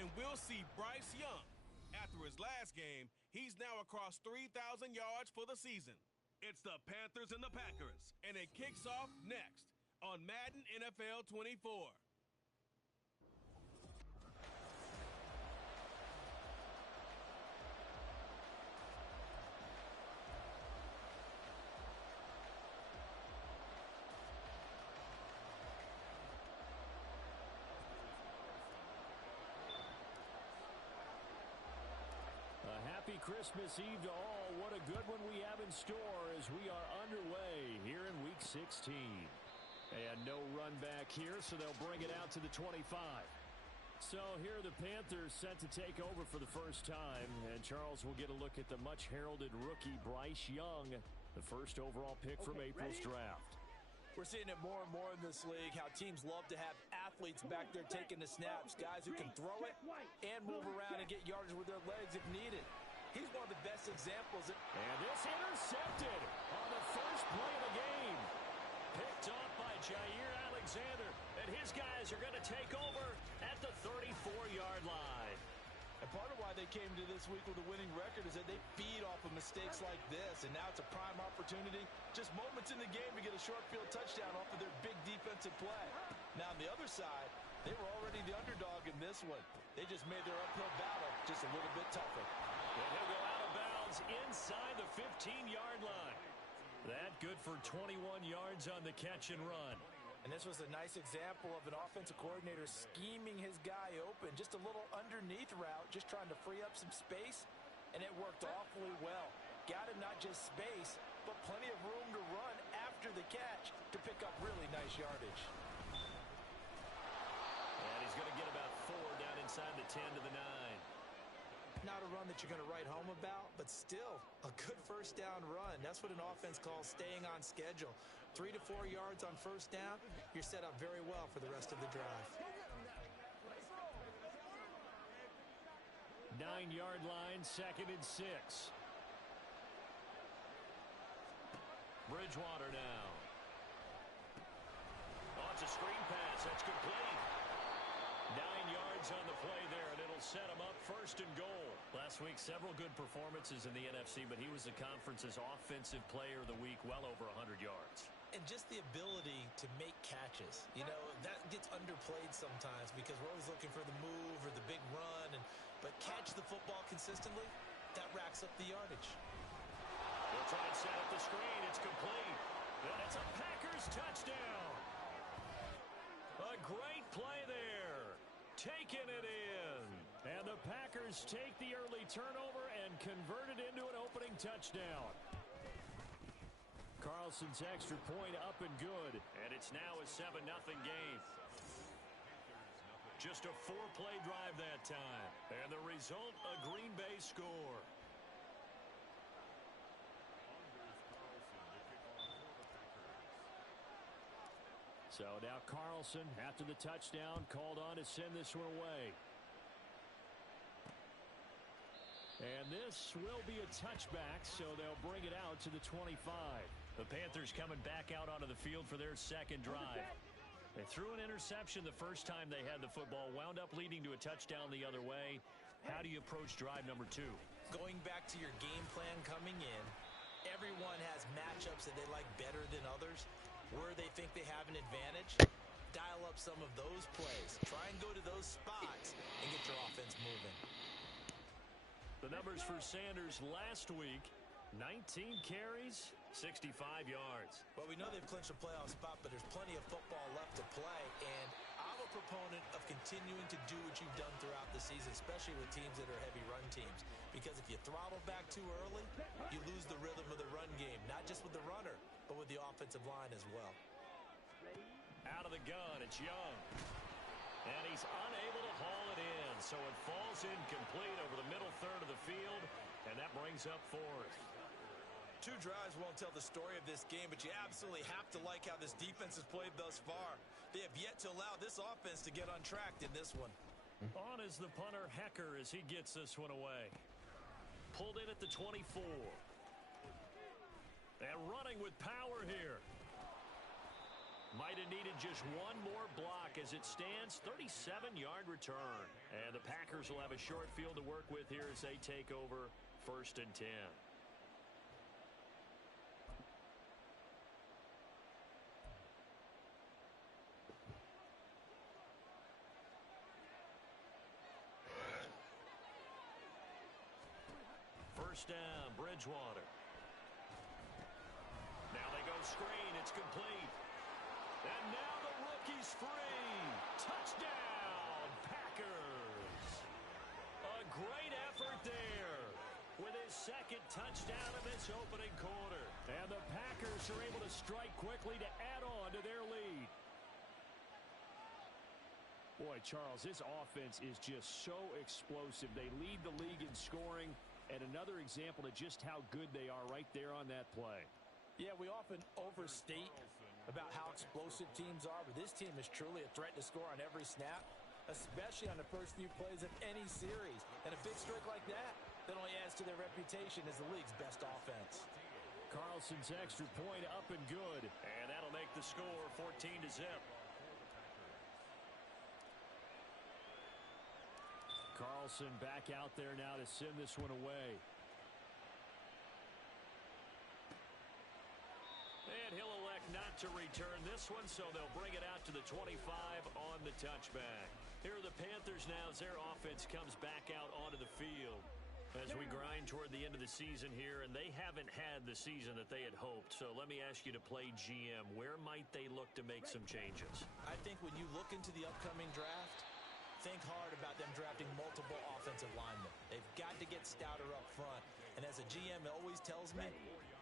and we'll see Bryce Young. After his last game, he's now across 3,000 yards for the season. It's the Panthers and the Packers, and it kicks off next on Madden NFL 24. Happy Christmas Eve to all. What a good one we have in store as we are underway here in Week 16. And no run back here, so they'll bring it out to the 25. So here are the Panthers set to take over for the first time. And Charles will get a look at the much-heralded rookie Bryce Young, the first overall pick from April's draft. We're seeing it more and more in this league, how teams love to have athletes back there taking the snaps, guys who can throw it and move around and get yardage with their legs if needed. He's one of the best examples. And this intercepted on the first play of the game. Picked off by Jair Alexander. And his guys are going to take over at the 34-yard line. And part of why they came to this week with a winning record is that they feed off of mistakes like this. And now it's a prime opportunity, just moments in the game to get a short field touchdown off of their big defensive play. Now on the other side, they were already the underdog in this one. They just made their uphill battle just a little bit tougher. And he'll go out of bounds inside the 15-yard line. That good for 21 yards on the catch and run. And this was a nice example of an offensive coordinator scheming his guy open. Just a little underneath route, just trying to free up some space, and it worked awfully well. Got him not just space, but plenty of room to run after the catch to pick up really nice yardage. And he's going to get about 4 down inside the 10 to the 9. Not a run that you're going to write home about, but still a good first down run. That's what an offense calls staying on schedule. 3 to 4 yards on first down, you're set up very well for the rest of the drive. 9-yard line, 2nd and 6. Bridgewater now. Oh, it's a screen pass. That's complete. 9 yards on the play there, and it'll set him up 1st and goal. Last week, several good performances in the NFC, but he was the conference's offensive player of the week, well over 100 yards. And just the ability to make catches. You know, that gets underplayed sometimes because we're always looking for the move or the big run. But catch the football consistently, that racks up the yardage. They'll try and set up the screen. It's complete. And it's a Packers touchdown. A great play there. Taking it in. And the Packers take the early turnover and convert it into an opening touchdown. Carlson's extra point up and good. And it's now a 7-0 game. Just a 4-play drive that time. And the result, a Green Bay score. So now Carlson, after the touchdown, called on to send this one away. And this will be a touchback, so they'll bring it out to the 25. The Panthers coming back out onto the field for their second drive. They threw an interception the first time they had the football, wound up leading to a touchdown the other way. How do you approach drive number 2? Going back to your game plan coming in, everyone has matchups that they like better than others. Where they think they have an advantage, dial up some of those plays. Try and go to those spots and get your offense moving. The numbers for Sanders last week, 19 carries, 65 yards. Well, we know they've clinched a playoff spot, but there's plenty of football left to play. And I'm a proponent of continuing to do what you've done throughout the season, especially with teams that are heavy run teams. Because if you throttle back too early, you lose the rhythm of the run game, not just with the runner, but with the offensive line as well. Out of the gun, it's Young. And he's unable to haul it in, so it falls incomplete over the middle third of the field, and that brings up 4th. 2 drives won't tell the story of this game, but you absolutely have to like how this defense has played thus far. They have yet to allow this offense to get untracked in this one. On is the punter, Hecker, as he gets this one away. Pulled in at the 24. And running with power here. Might have needed just one more block as it stands, 37-yard return. And the Packers will have a short field to work with here as they take over 1st and 10. First down, Bridgewater. Now they go screen. It's complete. And now the rookie's free. Touchdown, Packers. A great effort there with his second touchdown of this opening quarter. And the Packers are able to strike quickly to add on to their lead. Boy, Charles, this offense is just so explosive. They lead the league in scoring, and another example of just how good they are right there on that play. Yeah, we often overstate about how explosive teams are, but this team is truly a threat to score on every snap, especially on the first few plays of any series. And a big streak like that only adds to their reputation as the league's best offense. Carlson's extra point up and good. And that'll make the score 14-0. Carlson back out there now to send this one away. And he'll elect not to return this one, so they'll bring it out to the 25 on the touchback. Here are the Panthers now as their offense comes back out onto the field. As we grind toward the end of the season here, and they haven't had the season that they had hoped. So let me ask you to play GM. Where might they look to make some changes? I think when you look into the upcoming draft, think hard about them drafting multiple offensive linemen. They've got to get stouter up front. And as a GM always tells me,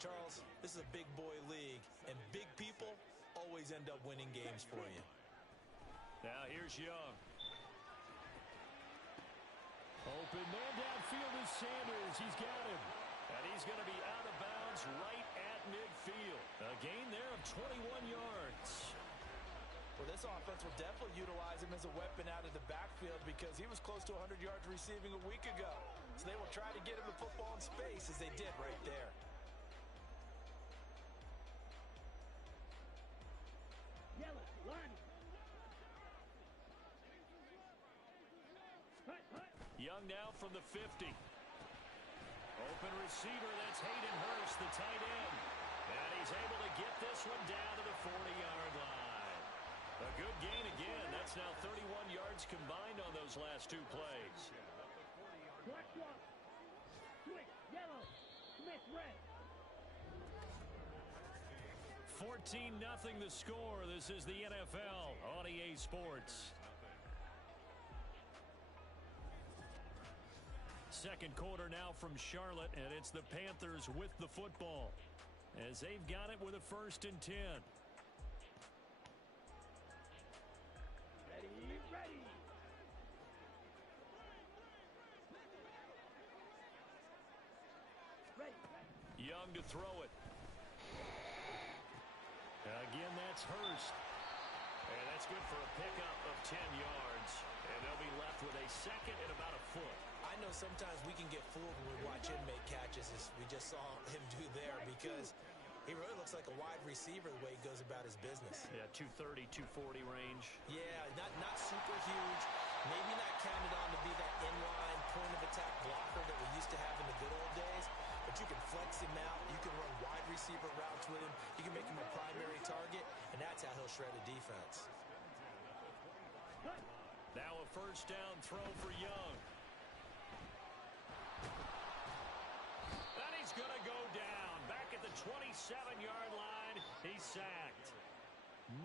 Charles, this is a big boy league, and big people always end up winning games for you. Now here's Young. Open man downfield is Sanders. He's got him. And he's going to be out of bounds right at midfield. A gain there of 21 yards. Well, this offense will definitely utilize him as a weapon out of the backfield because he was close to 100 yards receiving a week ago. So they will try to get him the football in space as they did right there. Young now from the 50. Open receiver, that's Hayden Hurst, the tight end. And he's able to get this one down to the 40-yard line. A good gain again. That's now 31 yards combined on those last two plays. 14-0 the score. This is the NFL on EA Sports. Second quarter now from Charlotte, and it's the Panthers with the football as they've got it with a 1st and 10. Ready. Young to throw it. Again, that's Hurst. And that's good for a pickup of 10 yards. And they'll be left with a second and about a foot. I know sometimes we can get fooled when we watch him make catches, as we just saw him do there, because he really looks like a wide receiver the way he goes about his business. Yeah, 230, 240 range. Yeah, not super huge. Maybe not counted on to be that inline point-of-attack blocker that we used to have in the good old days, but you can flex him out. You can run wide receiver routes with him. You can make him a primary target, and that's how he'll shred a defense. Now a first down throw for Young. And he's going to go down. Back at the 27-yard line, he's sacked.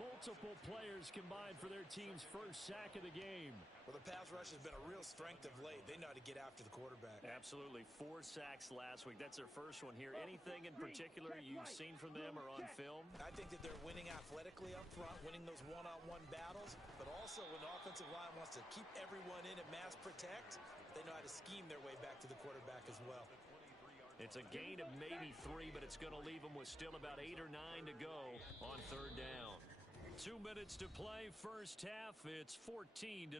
Multiple players combined for their team's first sack of the game. Well, the pass rush has been a real strength of late. They know how to get after the quarterback. Absolutely. 4 sacks last week. That's their first one here. Anything in particular you've seen from them or on film? I think that they're winning athletically up front, winning those one-on-one battles, but also when the offensive line wants to keep everyone in and mass protect, they know how to scheme their way back to the quarterback as well. It's a gain of maybe 3, but it's going to leave them with still about 8 or 9 to go on third down. 2 minutes to play, first half. It's 14-0.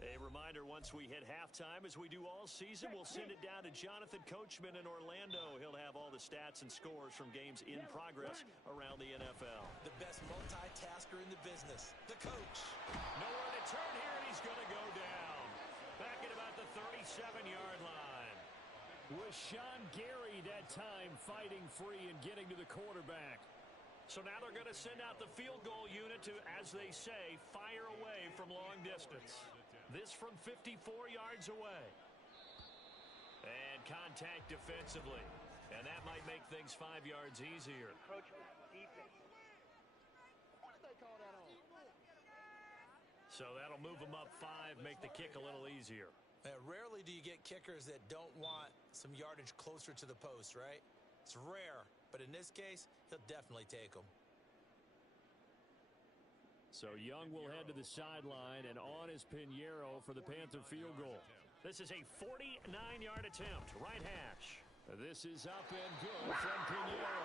A reminder, once we hit halftime, as we do all season, we'll send it down to Jonathan Coachman in Orlando. He'll have all the stats and scores from games in progress around the NFL. The best multitasker in the business, the coach. Nowhere to turn here, and he's going to go down. Back at about the 37-yard line. Was Sean Gary that time fighting free and getting to the quarterback. So now they're going to send out the field goal unit to, as they say, fire away from long distance. This from 54 yards away. And contact defensively. And that might make things 5 yards easier. So that'll move them up 5, make the kick a little easier. Rarely do you get kickers that don't want some yardage closer to the post, right? It's rare, but in this case, he'll definitely take them. So Young will head to the sideline, and on is Pinheiro for the Panther field goal. This is a 49-yard attempt, right hash. This is up and good from Pinheiro.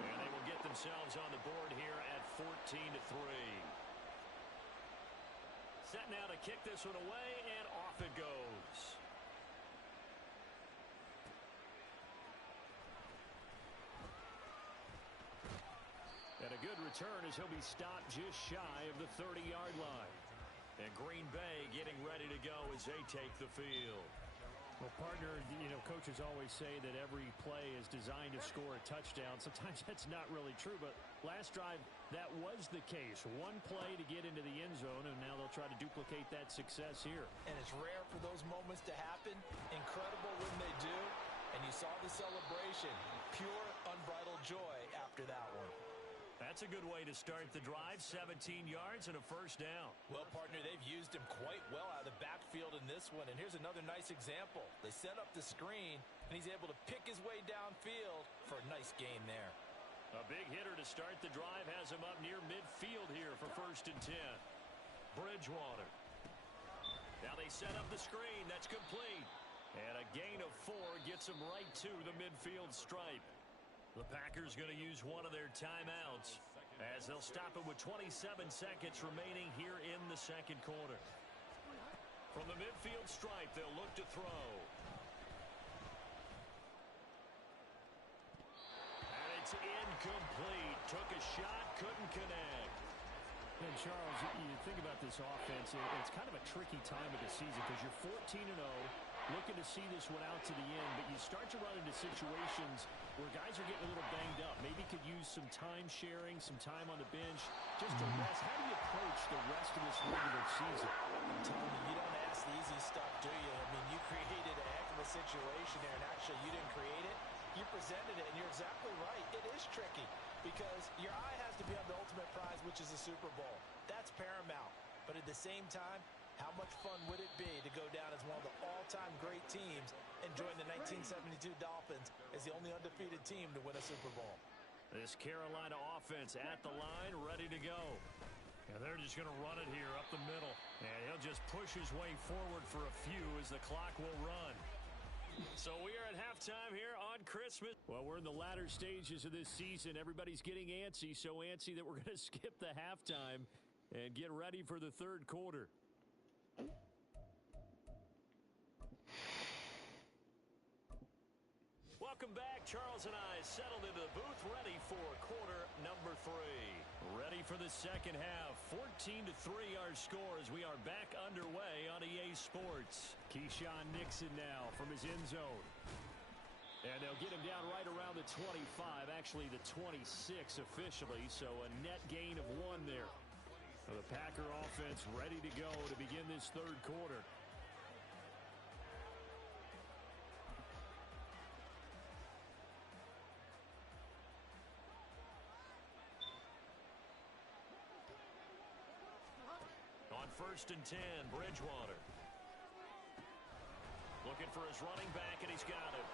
And they will get themselves on the board here at 14-3. Set now to kick this one away, and off it goes. And a good return as he'll be stopped just shy of the 30-yard line. And Green Bay getting ready to go as they take the field. Well, partner, you know, coaches always say that every play is designed to score a touchdown. Sometimes that's not really true, but last drive, that was the case. One play to get into the end zone, and now they'll try to duplicate that success here. And it's rare for those moments to happen. Incredible when they do. And you saw the celebration. Pure, unbridled joy after that one. That's a good way to start the drive. 17 yards and a first down. Well, partner, they've used him quite well out of the backfield in this one. And here's another nice example. They set up the screen, and he's able to pick his way downfield for a nice gain there. A big hitter to start the drive has him up near midfield here for 1st and 10. Bridgewater. Now they set up the screen. That's complete. And a gain of 4 gets him right to the midfield stripe. The Packers going to use one of their timeouts as they'll stop it with 27 seconds remaining here in the second quarter. From the midfield stripe, they'll look to throw. And it's incomplete. Took a shot, couldn't connect. And Charles, you think about this offense, it's kind of a tricky time of the season because you're 14-0, looking to see this one out to the end, but you start to run into situations where guys are getting a little banged up. Maybe could use some time sharing, some time on the bench, just to rest. How do you approach the rest of this regular season? I'm telling you, you don't ask the easy stuff, do you? I mean, you created a heck of a situation there, and actually you didn't create it. You presented it, and you're exactly right. It is tricky because your eye has to be on the ultimate prize, which is the Super Bowl. That's paramount. But at the same time, how much fun would it be to go down as one of the all-time great teams and join the 1972 Dolphins as the only undefeated team to win a Super Bowl? This Carolina offense at the line, ready to go. And they're just going to run it here up the middle. And he'll just push his way forward for a few as the clock will run. So we are at halftime here on Christmas. Well, we're in the latter stages of this season. Everybody's getting antsy, so antsy that we're going to skip the halftime and get ready for the third quarter. Welcome back. Charles and I settled into the booth, ready for quarter number 3. Ready for the second half. 14-3 our score as we are back underway on EA Sports. Keyshawn Nixon now from his end zone. And they'll get him down right around the 25, actually the 26 officially, so a net gain of 1 there. The Packer offense ready to go to begin this third quarter. On 1st and 10, Bridgewater. Looking for his running back, and he's got it.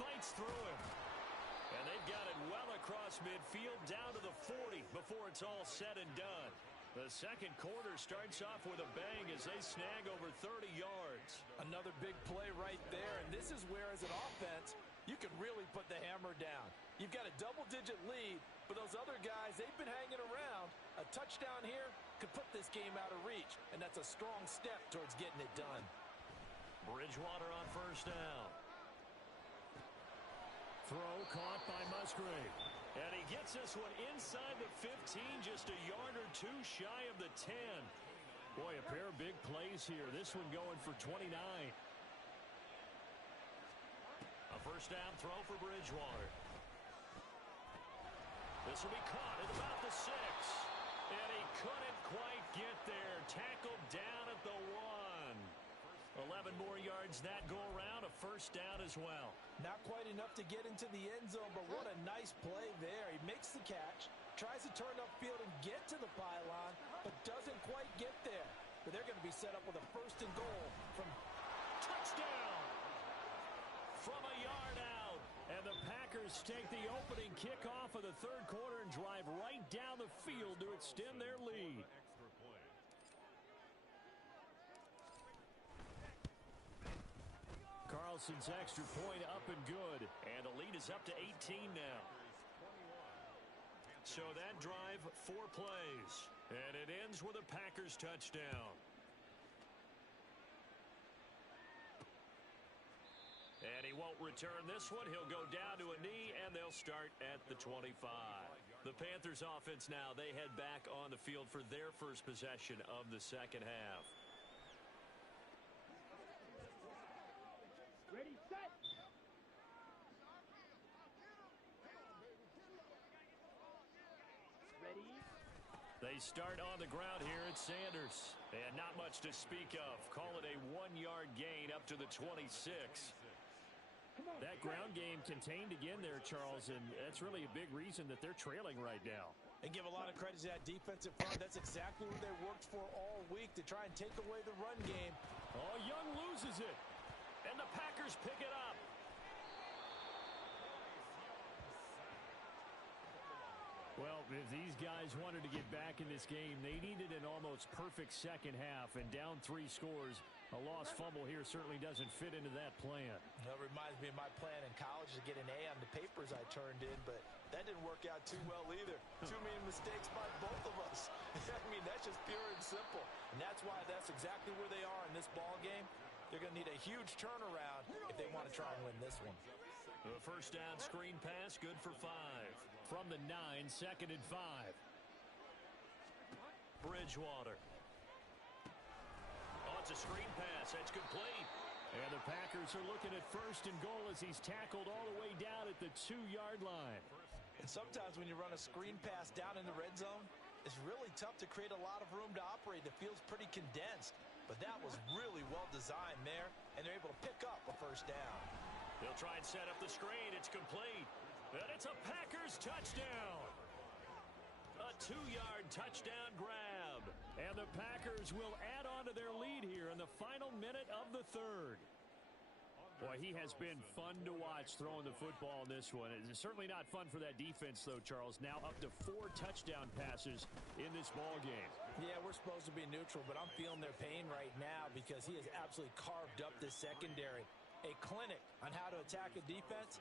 Fights through him. And they've got it well across midfield, down to the 40 before it's all said and done. The second quarter starts off with a bang as they snag over 30 yards. Another big play right there, and this is where, as an offense, you you can really put the hammer down. You've got a double-digit lead, but those other guys, they've been hanging around. A touchdown here could put this game out of reach, and that's a strong step towards getting it done. Bridgewater on first down. Throw caught by Musgrave. And he gets this one inside the 15, just a yard or two shy of the 10. Boy, a pair of big plays here. This one going for 29. A first down throw for Bridgewater. This will be caught at about the 6. And he couldn't quite get there. Tackled down at the 1. 11 more yards that go around. A first down as well. Not quite enough to get into the end zone, but what a nice play there. He makes the catch, tries to turn upfield and get to the pylon, but doesn't quite get there. But they're going to be set up with a first and goal from touchdown from a yard out. And the Packers take the opening kickoff of the third quarter and drive right down the field to extend their lead. Carlson's extra point up and good. And the lead is up to 18 now. So that drive, 4 plays. And it ends with a Packers touchdown. And he won't return this one. He'll go down to a knee, and they'll start at the 25. The Panthers offense now, they head back on the field for their first possession of the second half. Ready, set. Ready. They start on the ground here at Sanders. And not much to speak of. Call it a 1-yard gain up to the 26. That ground game contained again there, Charles, and that's really a big reason that they're trailing right now. And give a lot of credit to that defensive front. That's exactly what they worked for all week, to try and take away the run game. Oh, Young loses it. And the Packers pick it up. Well, if these guys wanted to get back in this game, they needed an almost perfect second half, and down 3 scores. A lost fumble here certainly doesn't fit into that plan. That reminds me of my plan in college to get an A on the papers I turned in, but that didn't work out too well either. Too many mistakes by both of us. I mean, that's just pure and simple. And that's why that's exactly where they are in this ball game. They're going to need a huge turnaround if they want to try and win this one. The first down screen pass, good for 5. From the 9, 2nd and 5. Bridgewater. Oh, it's a screen pass. That's complete. And the Packers are looking at first and goal as he's tackled all the way down at the 2-yard line. And sometimes when you run a screen pass down in the red zone, it's really tough to create a lot of room to operate. The field's pretty condensed. But that was really well designed there, and they're able to pick up a first down. They'll try and set up the screen. It's complete. And it's a Packers touchdown. A 2-yard touchdown grab. And the Packers will add on to their lead here in the final minute of the third. Boy, he has been fun to watch throwing the football in this one. It's certainly not fun for that defense, though, Charles. Now up to 4 touchdown passes in this ball game. Yeah, we're supposed to be neutral, but I'm feeling their pain right now because he has absolutely carved up this secondary. A clinic on how to attack a defense.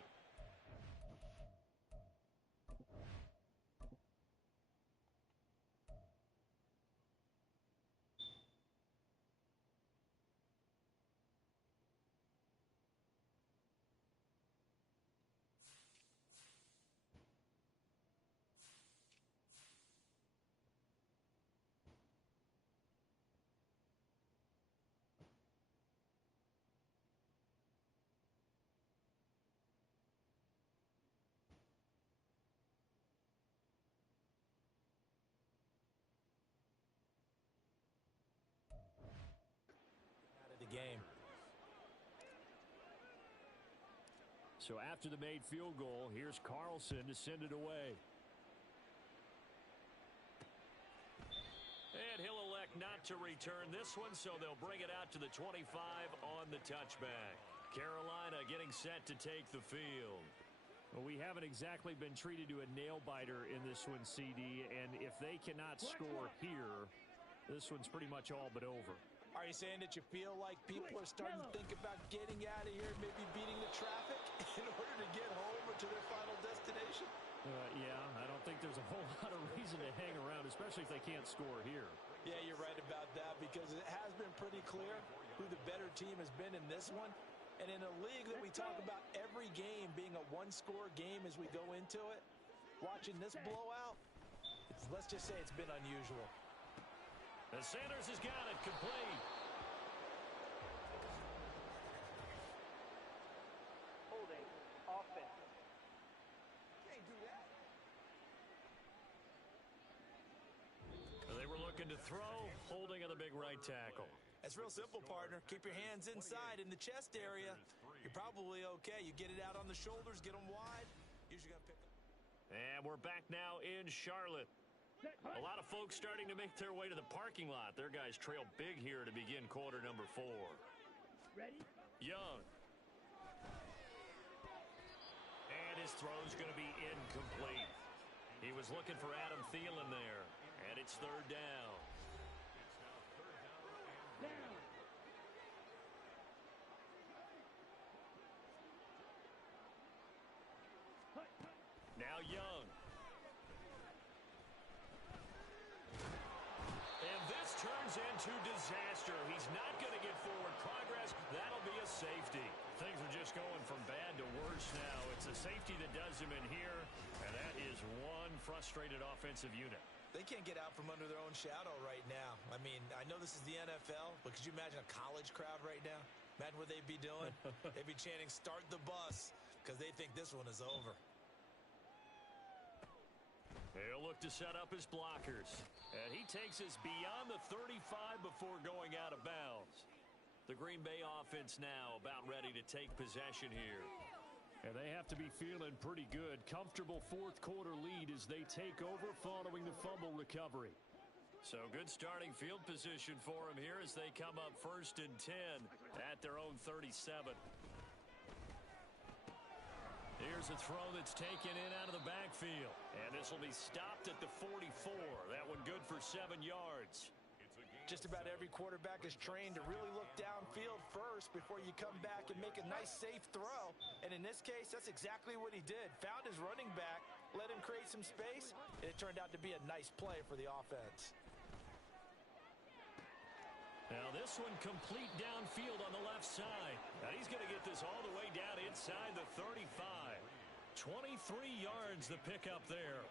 Game. So after the made field goal, here's Carlson to send it away. And he'll elect not to return this one, so they'll bring it out to the 25 on the touchback. Carolina getting set to take the field. Well, we haven't exactly been treated to a nail-biter in this one, CD, and if they cannot score here, this one's pretty much all but over. Are you saying that you feel like people are starting to think about getting out of here, maybe beating the traffic in order to to their final destination? Yeah, I don't think there's a whole lot of reason to hang around, especially if they can't score here. Yeah, you're right about that, because it has been pretty clear who the better team has been in this one. And in a league that we talk about every game being a one-score game as we go into it, watching this blowout, let's just say it's been unusual. The Sanders has got it complete. Holding offense. Can't do that. They were looking to throw, holding on the big right tackle. It's real simple, partner. Keep your hands inside in the chest area. You're probably okay. You get it out on the shoulders, get them wide. Usually gonna pick up. And we're back now in Charlotte. A lot of folks starting to make their way to the parking lot. Their guys trail big here to begin quarter number 4. Ready? Young. And his throw's going to be incomplete. He was looking for Adam Thielen there. And it's third down. Now Young. And this turns into disaster. He's not going to get forward progress. That'll be a safety. Things are just going from bad to worse now. It's a safety that does him in here, and that is one frustrated offensive unit. They can't get out from under their own shadow right now. I mean, I know this is the NFL, but could you imagine a college crowd right now? Imagine what they'd be doing. They'd be chanting, "Start the bus," because they think this one is over. He'll look to set up his blockers. And he takes us beyond the 35 before going out of bounds. The Green Bay offense now about ready to take possession here. And they have to be feeling pretty good. Comfortable fourth quarter lead as they take over following the fumble recovery. So good starting field position for them here as they come up 1st and 10 at their own 37. Here's a throw that's taken in out of the backfield. And this will be stopped at the 44. That one good for 7 yards. Just about every quarterback is trained to really look downfield first before you come back and make a nice, safe throw. And in this case, that's exactly what he did. Found his running back, let him create some space, and it turned out to be a nice play for the offense. Now this one complete downfield on the left side. Now he's going to get this all the way down inside the 35. 23 yards the pickup there.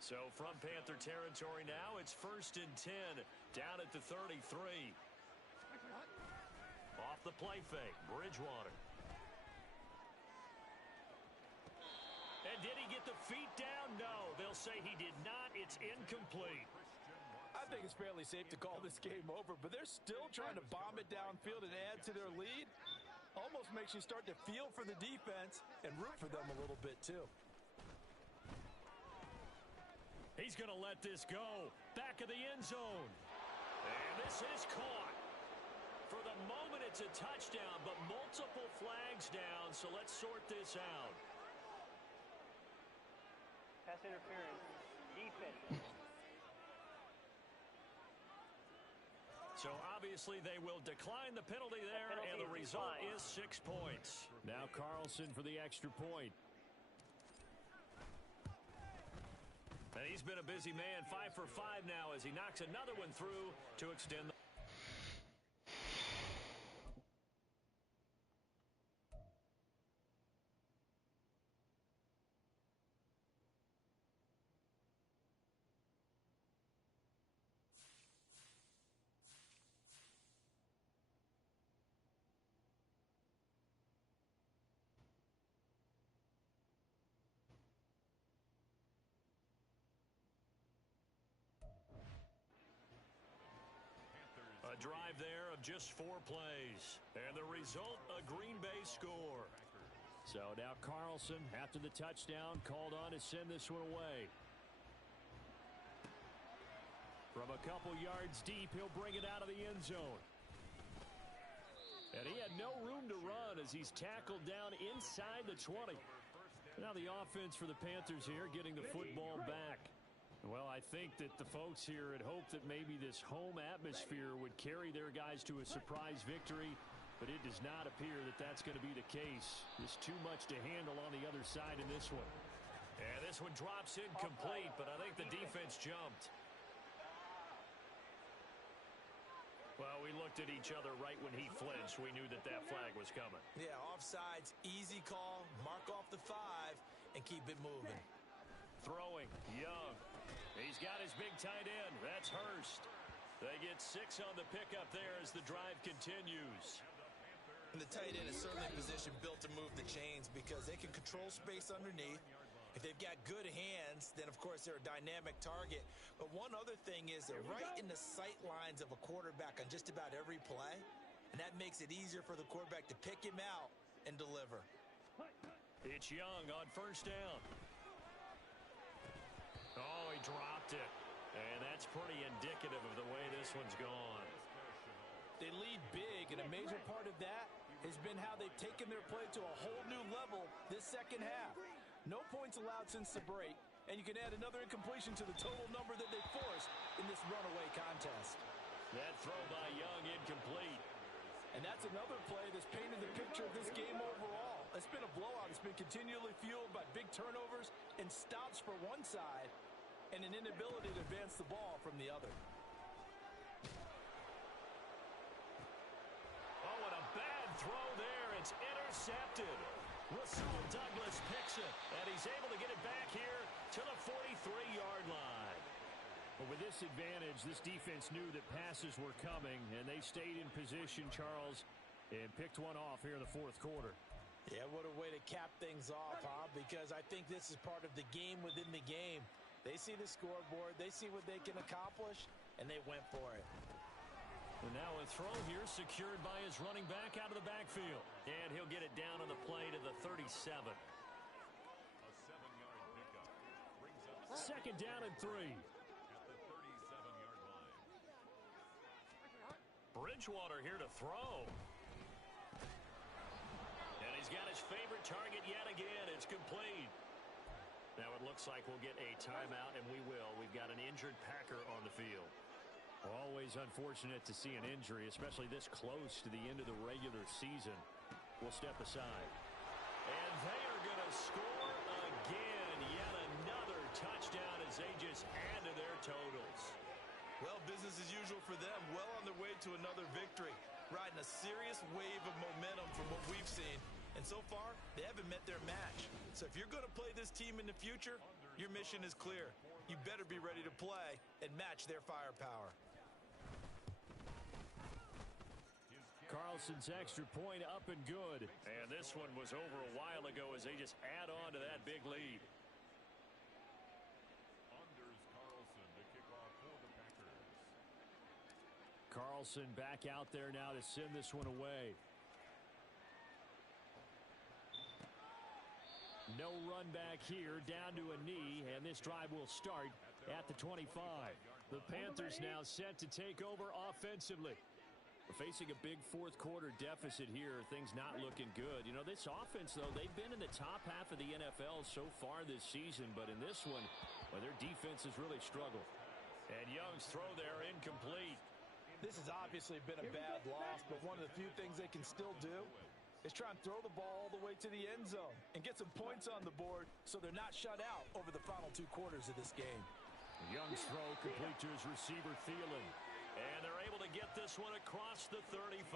So from Panther territory now, it's 1st and 10 down at the 33. Off the play fake, Bridgewater. And did he get the feet down? No, they'll say he did not. It's incomplete. I think it's fairly safe to call this game over, but they're still trying to bomb it downfield and add to their lead. Almost makes you start to feel for the defense and root for them a little bit, too. He's going to let this go. Back of the end zone. And this is caught. For the moment, it's a touchdown, but multiple flags down, so let's sort this out. Pass interference. Defense. So obviously they will decline the penalty there, and the result is 6 points. Now Carlson for the extra point. And he's been a busy man, 5 for 5 now as he knocks another one through to extend the... A drive there of just 4 plays. And the result, a Green Bay score. So now Carlson, after the touchdown, called on to send this one away. From a couple yards deep, he'll bring it out of the end zone. And he had no room to run as he's tackled down inside the 20. Now the offense for the Panthers here getting the football back. Well, I think that the folks here had hoped that maybe this home atmosphere would carry their guys to a surprise victory. but it does not appear that that's going to be the case. There's too much to handle on the other side in this one. And this one drops incomplete, but I think the defense jumped. Well, we looked at each other right when he flinched. We knew that that flag was coming. Yeah, offsides, easy call, mark off the 5, and keep it moving. Throwing, Young. He's got his big tight end. That's Hurst. They get 6 on the pickup there as the drive continues. And the tight end is certainly a position built to move the chains because they can control space underneath. If they've got good hands, then, of course, they're a dynamic target. But one other thing is they're right in the sight lines of a quarterback on just about every play, and that makes it easier for the quarterback to pick him out and deliver. It's Young on first down. Oh, he dropped it. And that's pretty indicative of the way this one's gone. They lead big, and a major part of that has been how they've taken their play to a whole new level this second half. No points allowed since the break, and you can add another incompletion to the total number that they forced in this runaway contest. That throw by Young incomplete. And that's another play that's painted the picture of this game overall. It's been a blowout. It's been continually fueled by big turnovers and stops for one side and an inability to advance the ball from the other. Oh, and a bad throw there. It's intercepted. Rasul Douglas picks it, and he's able to get it back here to the 43-yard line. But with this advantage, this defense knew that passes were coming, and they stayed in position, Charles, and picked one off here in the fourth quarter. Yeah, what a way to cap things off, huh? Because I think this is part of the game within the game. They see the scoreboard, they see what they can accomplish, and they went for it. And now a throw here secured by his running back out of the backfield. And he'll get it down on the play to the 37. A 7-yard pickup brings up Second down and 3. at the 37-yard line. Bridgewater here to throw. And he's got his favorite target yet again. It's complete. Now it looks like we'll get a timeout, and we will. We've got an injured Packer on the field. Always unfortunate to see an injury, especially this close to the end of the regular season. We'll step aside. And they are going to score again. Yet another touchdown as they just add to their totals. Well, business as usual for them. Well on their way to another victory. Riding a serious wave of momentum from what we've seen. And so far, they haven't met their match. So if you're going to play this team in the future, your mission is clear. You better be ready to play and match their firepower. Carlson's extra point up and good. And this one was over a while ago as they just add on to that big lead. Anders Carlson to kick off for the Packers. Carlson back out there now to send this one away. No run back here, down to a knee, and this drive will start at the 25. The Panthers now set to take over offensively. We're facing a big fourth quarter deficit here. Things not looking good. You know, this offense, though, they've been in the top half of the NFL so far this season, but in this one, well, their defense has really struggled. And Young's throw there incomplete. This has obviously been a bad loss, but one of the few things they can still do is try and throw the ball all the way to the end zone and get some points on the board so they're not shut out over the final 2 quarters of this game. Young's throw complete to his receiver, Thielen. And they're able to get this one across the 35.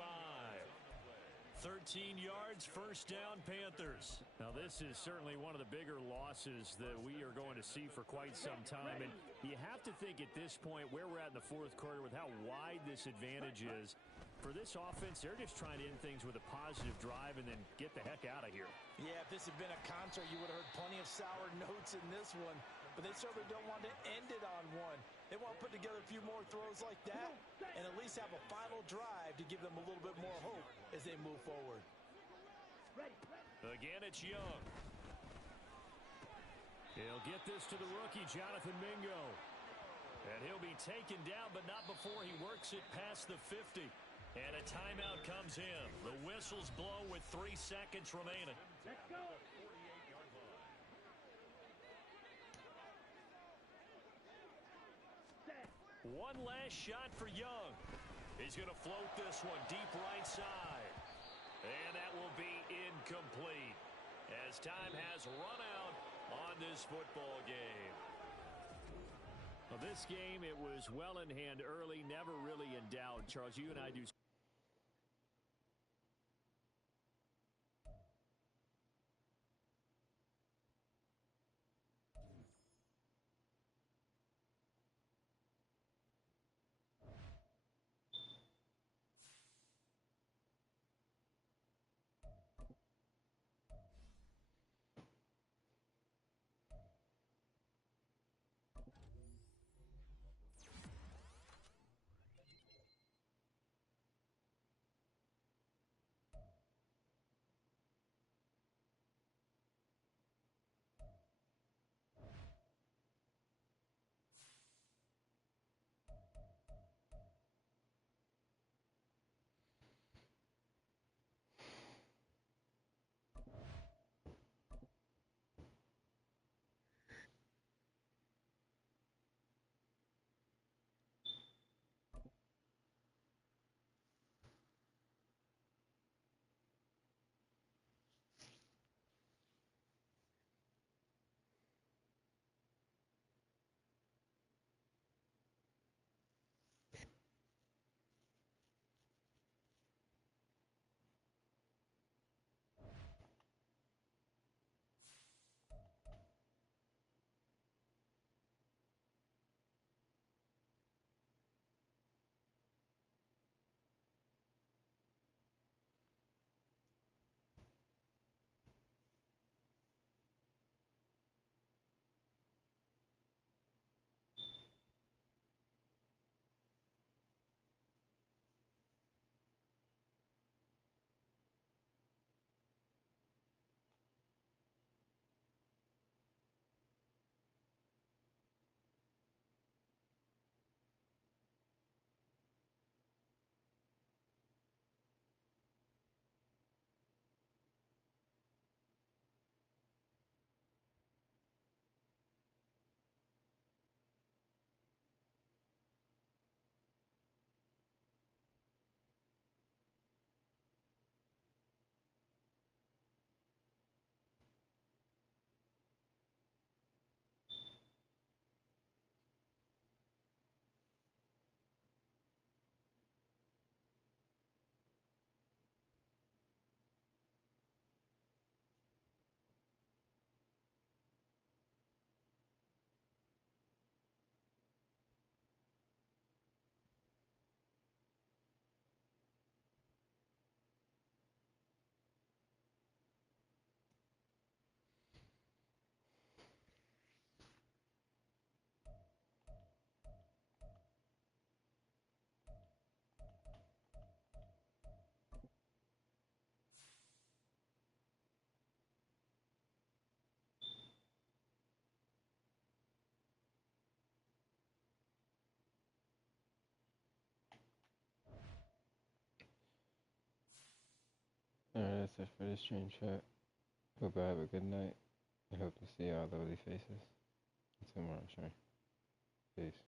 13 yards, first down, Panthers. Now, this is certainly one of the bigger losses that we are going to see for quite some time. And you have to think at this point where we're at in the fourth quarter with how wide this advantage is. For this offense, they're just trying to end things with a positive drive and then get the heck out of here. Yeah, if this had been a concert, you would have heard plenty of sour notes in this one. But they certainly don't want to end it on one. They want to put together a few more throws like that and at least have a final drive to give them a little bit more hope as they move forward. Again, it's Young. He'll get this to the rookie, Jonathan Mingo. And he'll be taken down, but not before he works it past the 50. And a timeout comes in. The whistles blow with 3 seconds remaining. Let's go. One last shot for Young. He's going to float this one deep right side. as time has run out on this football game. Well, this game, it was well in hand early, never really in doubt. Charles, you and I do. Alright, that's it for this stream chat. Hope I have a good night. I hope to see y'all lovely faces tomorrow stream. Peace.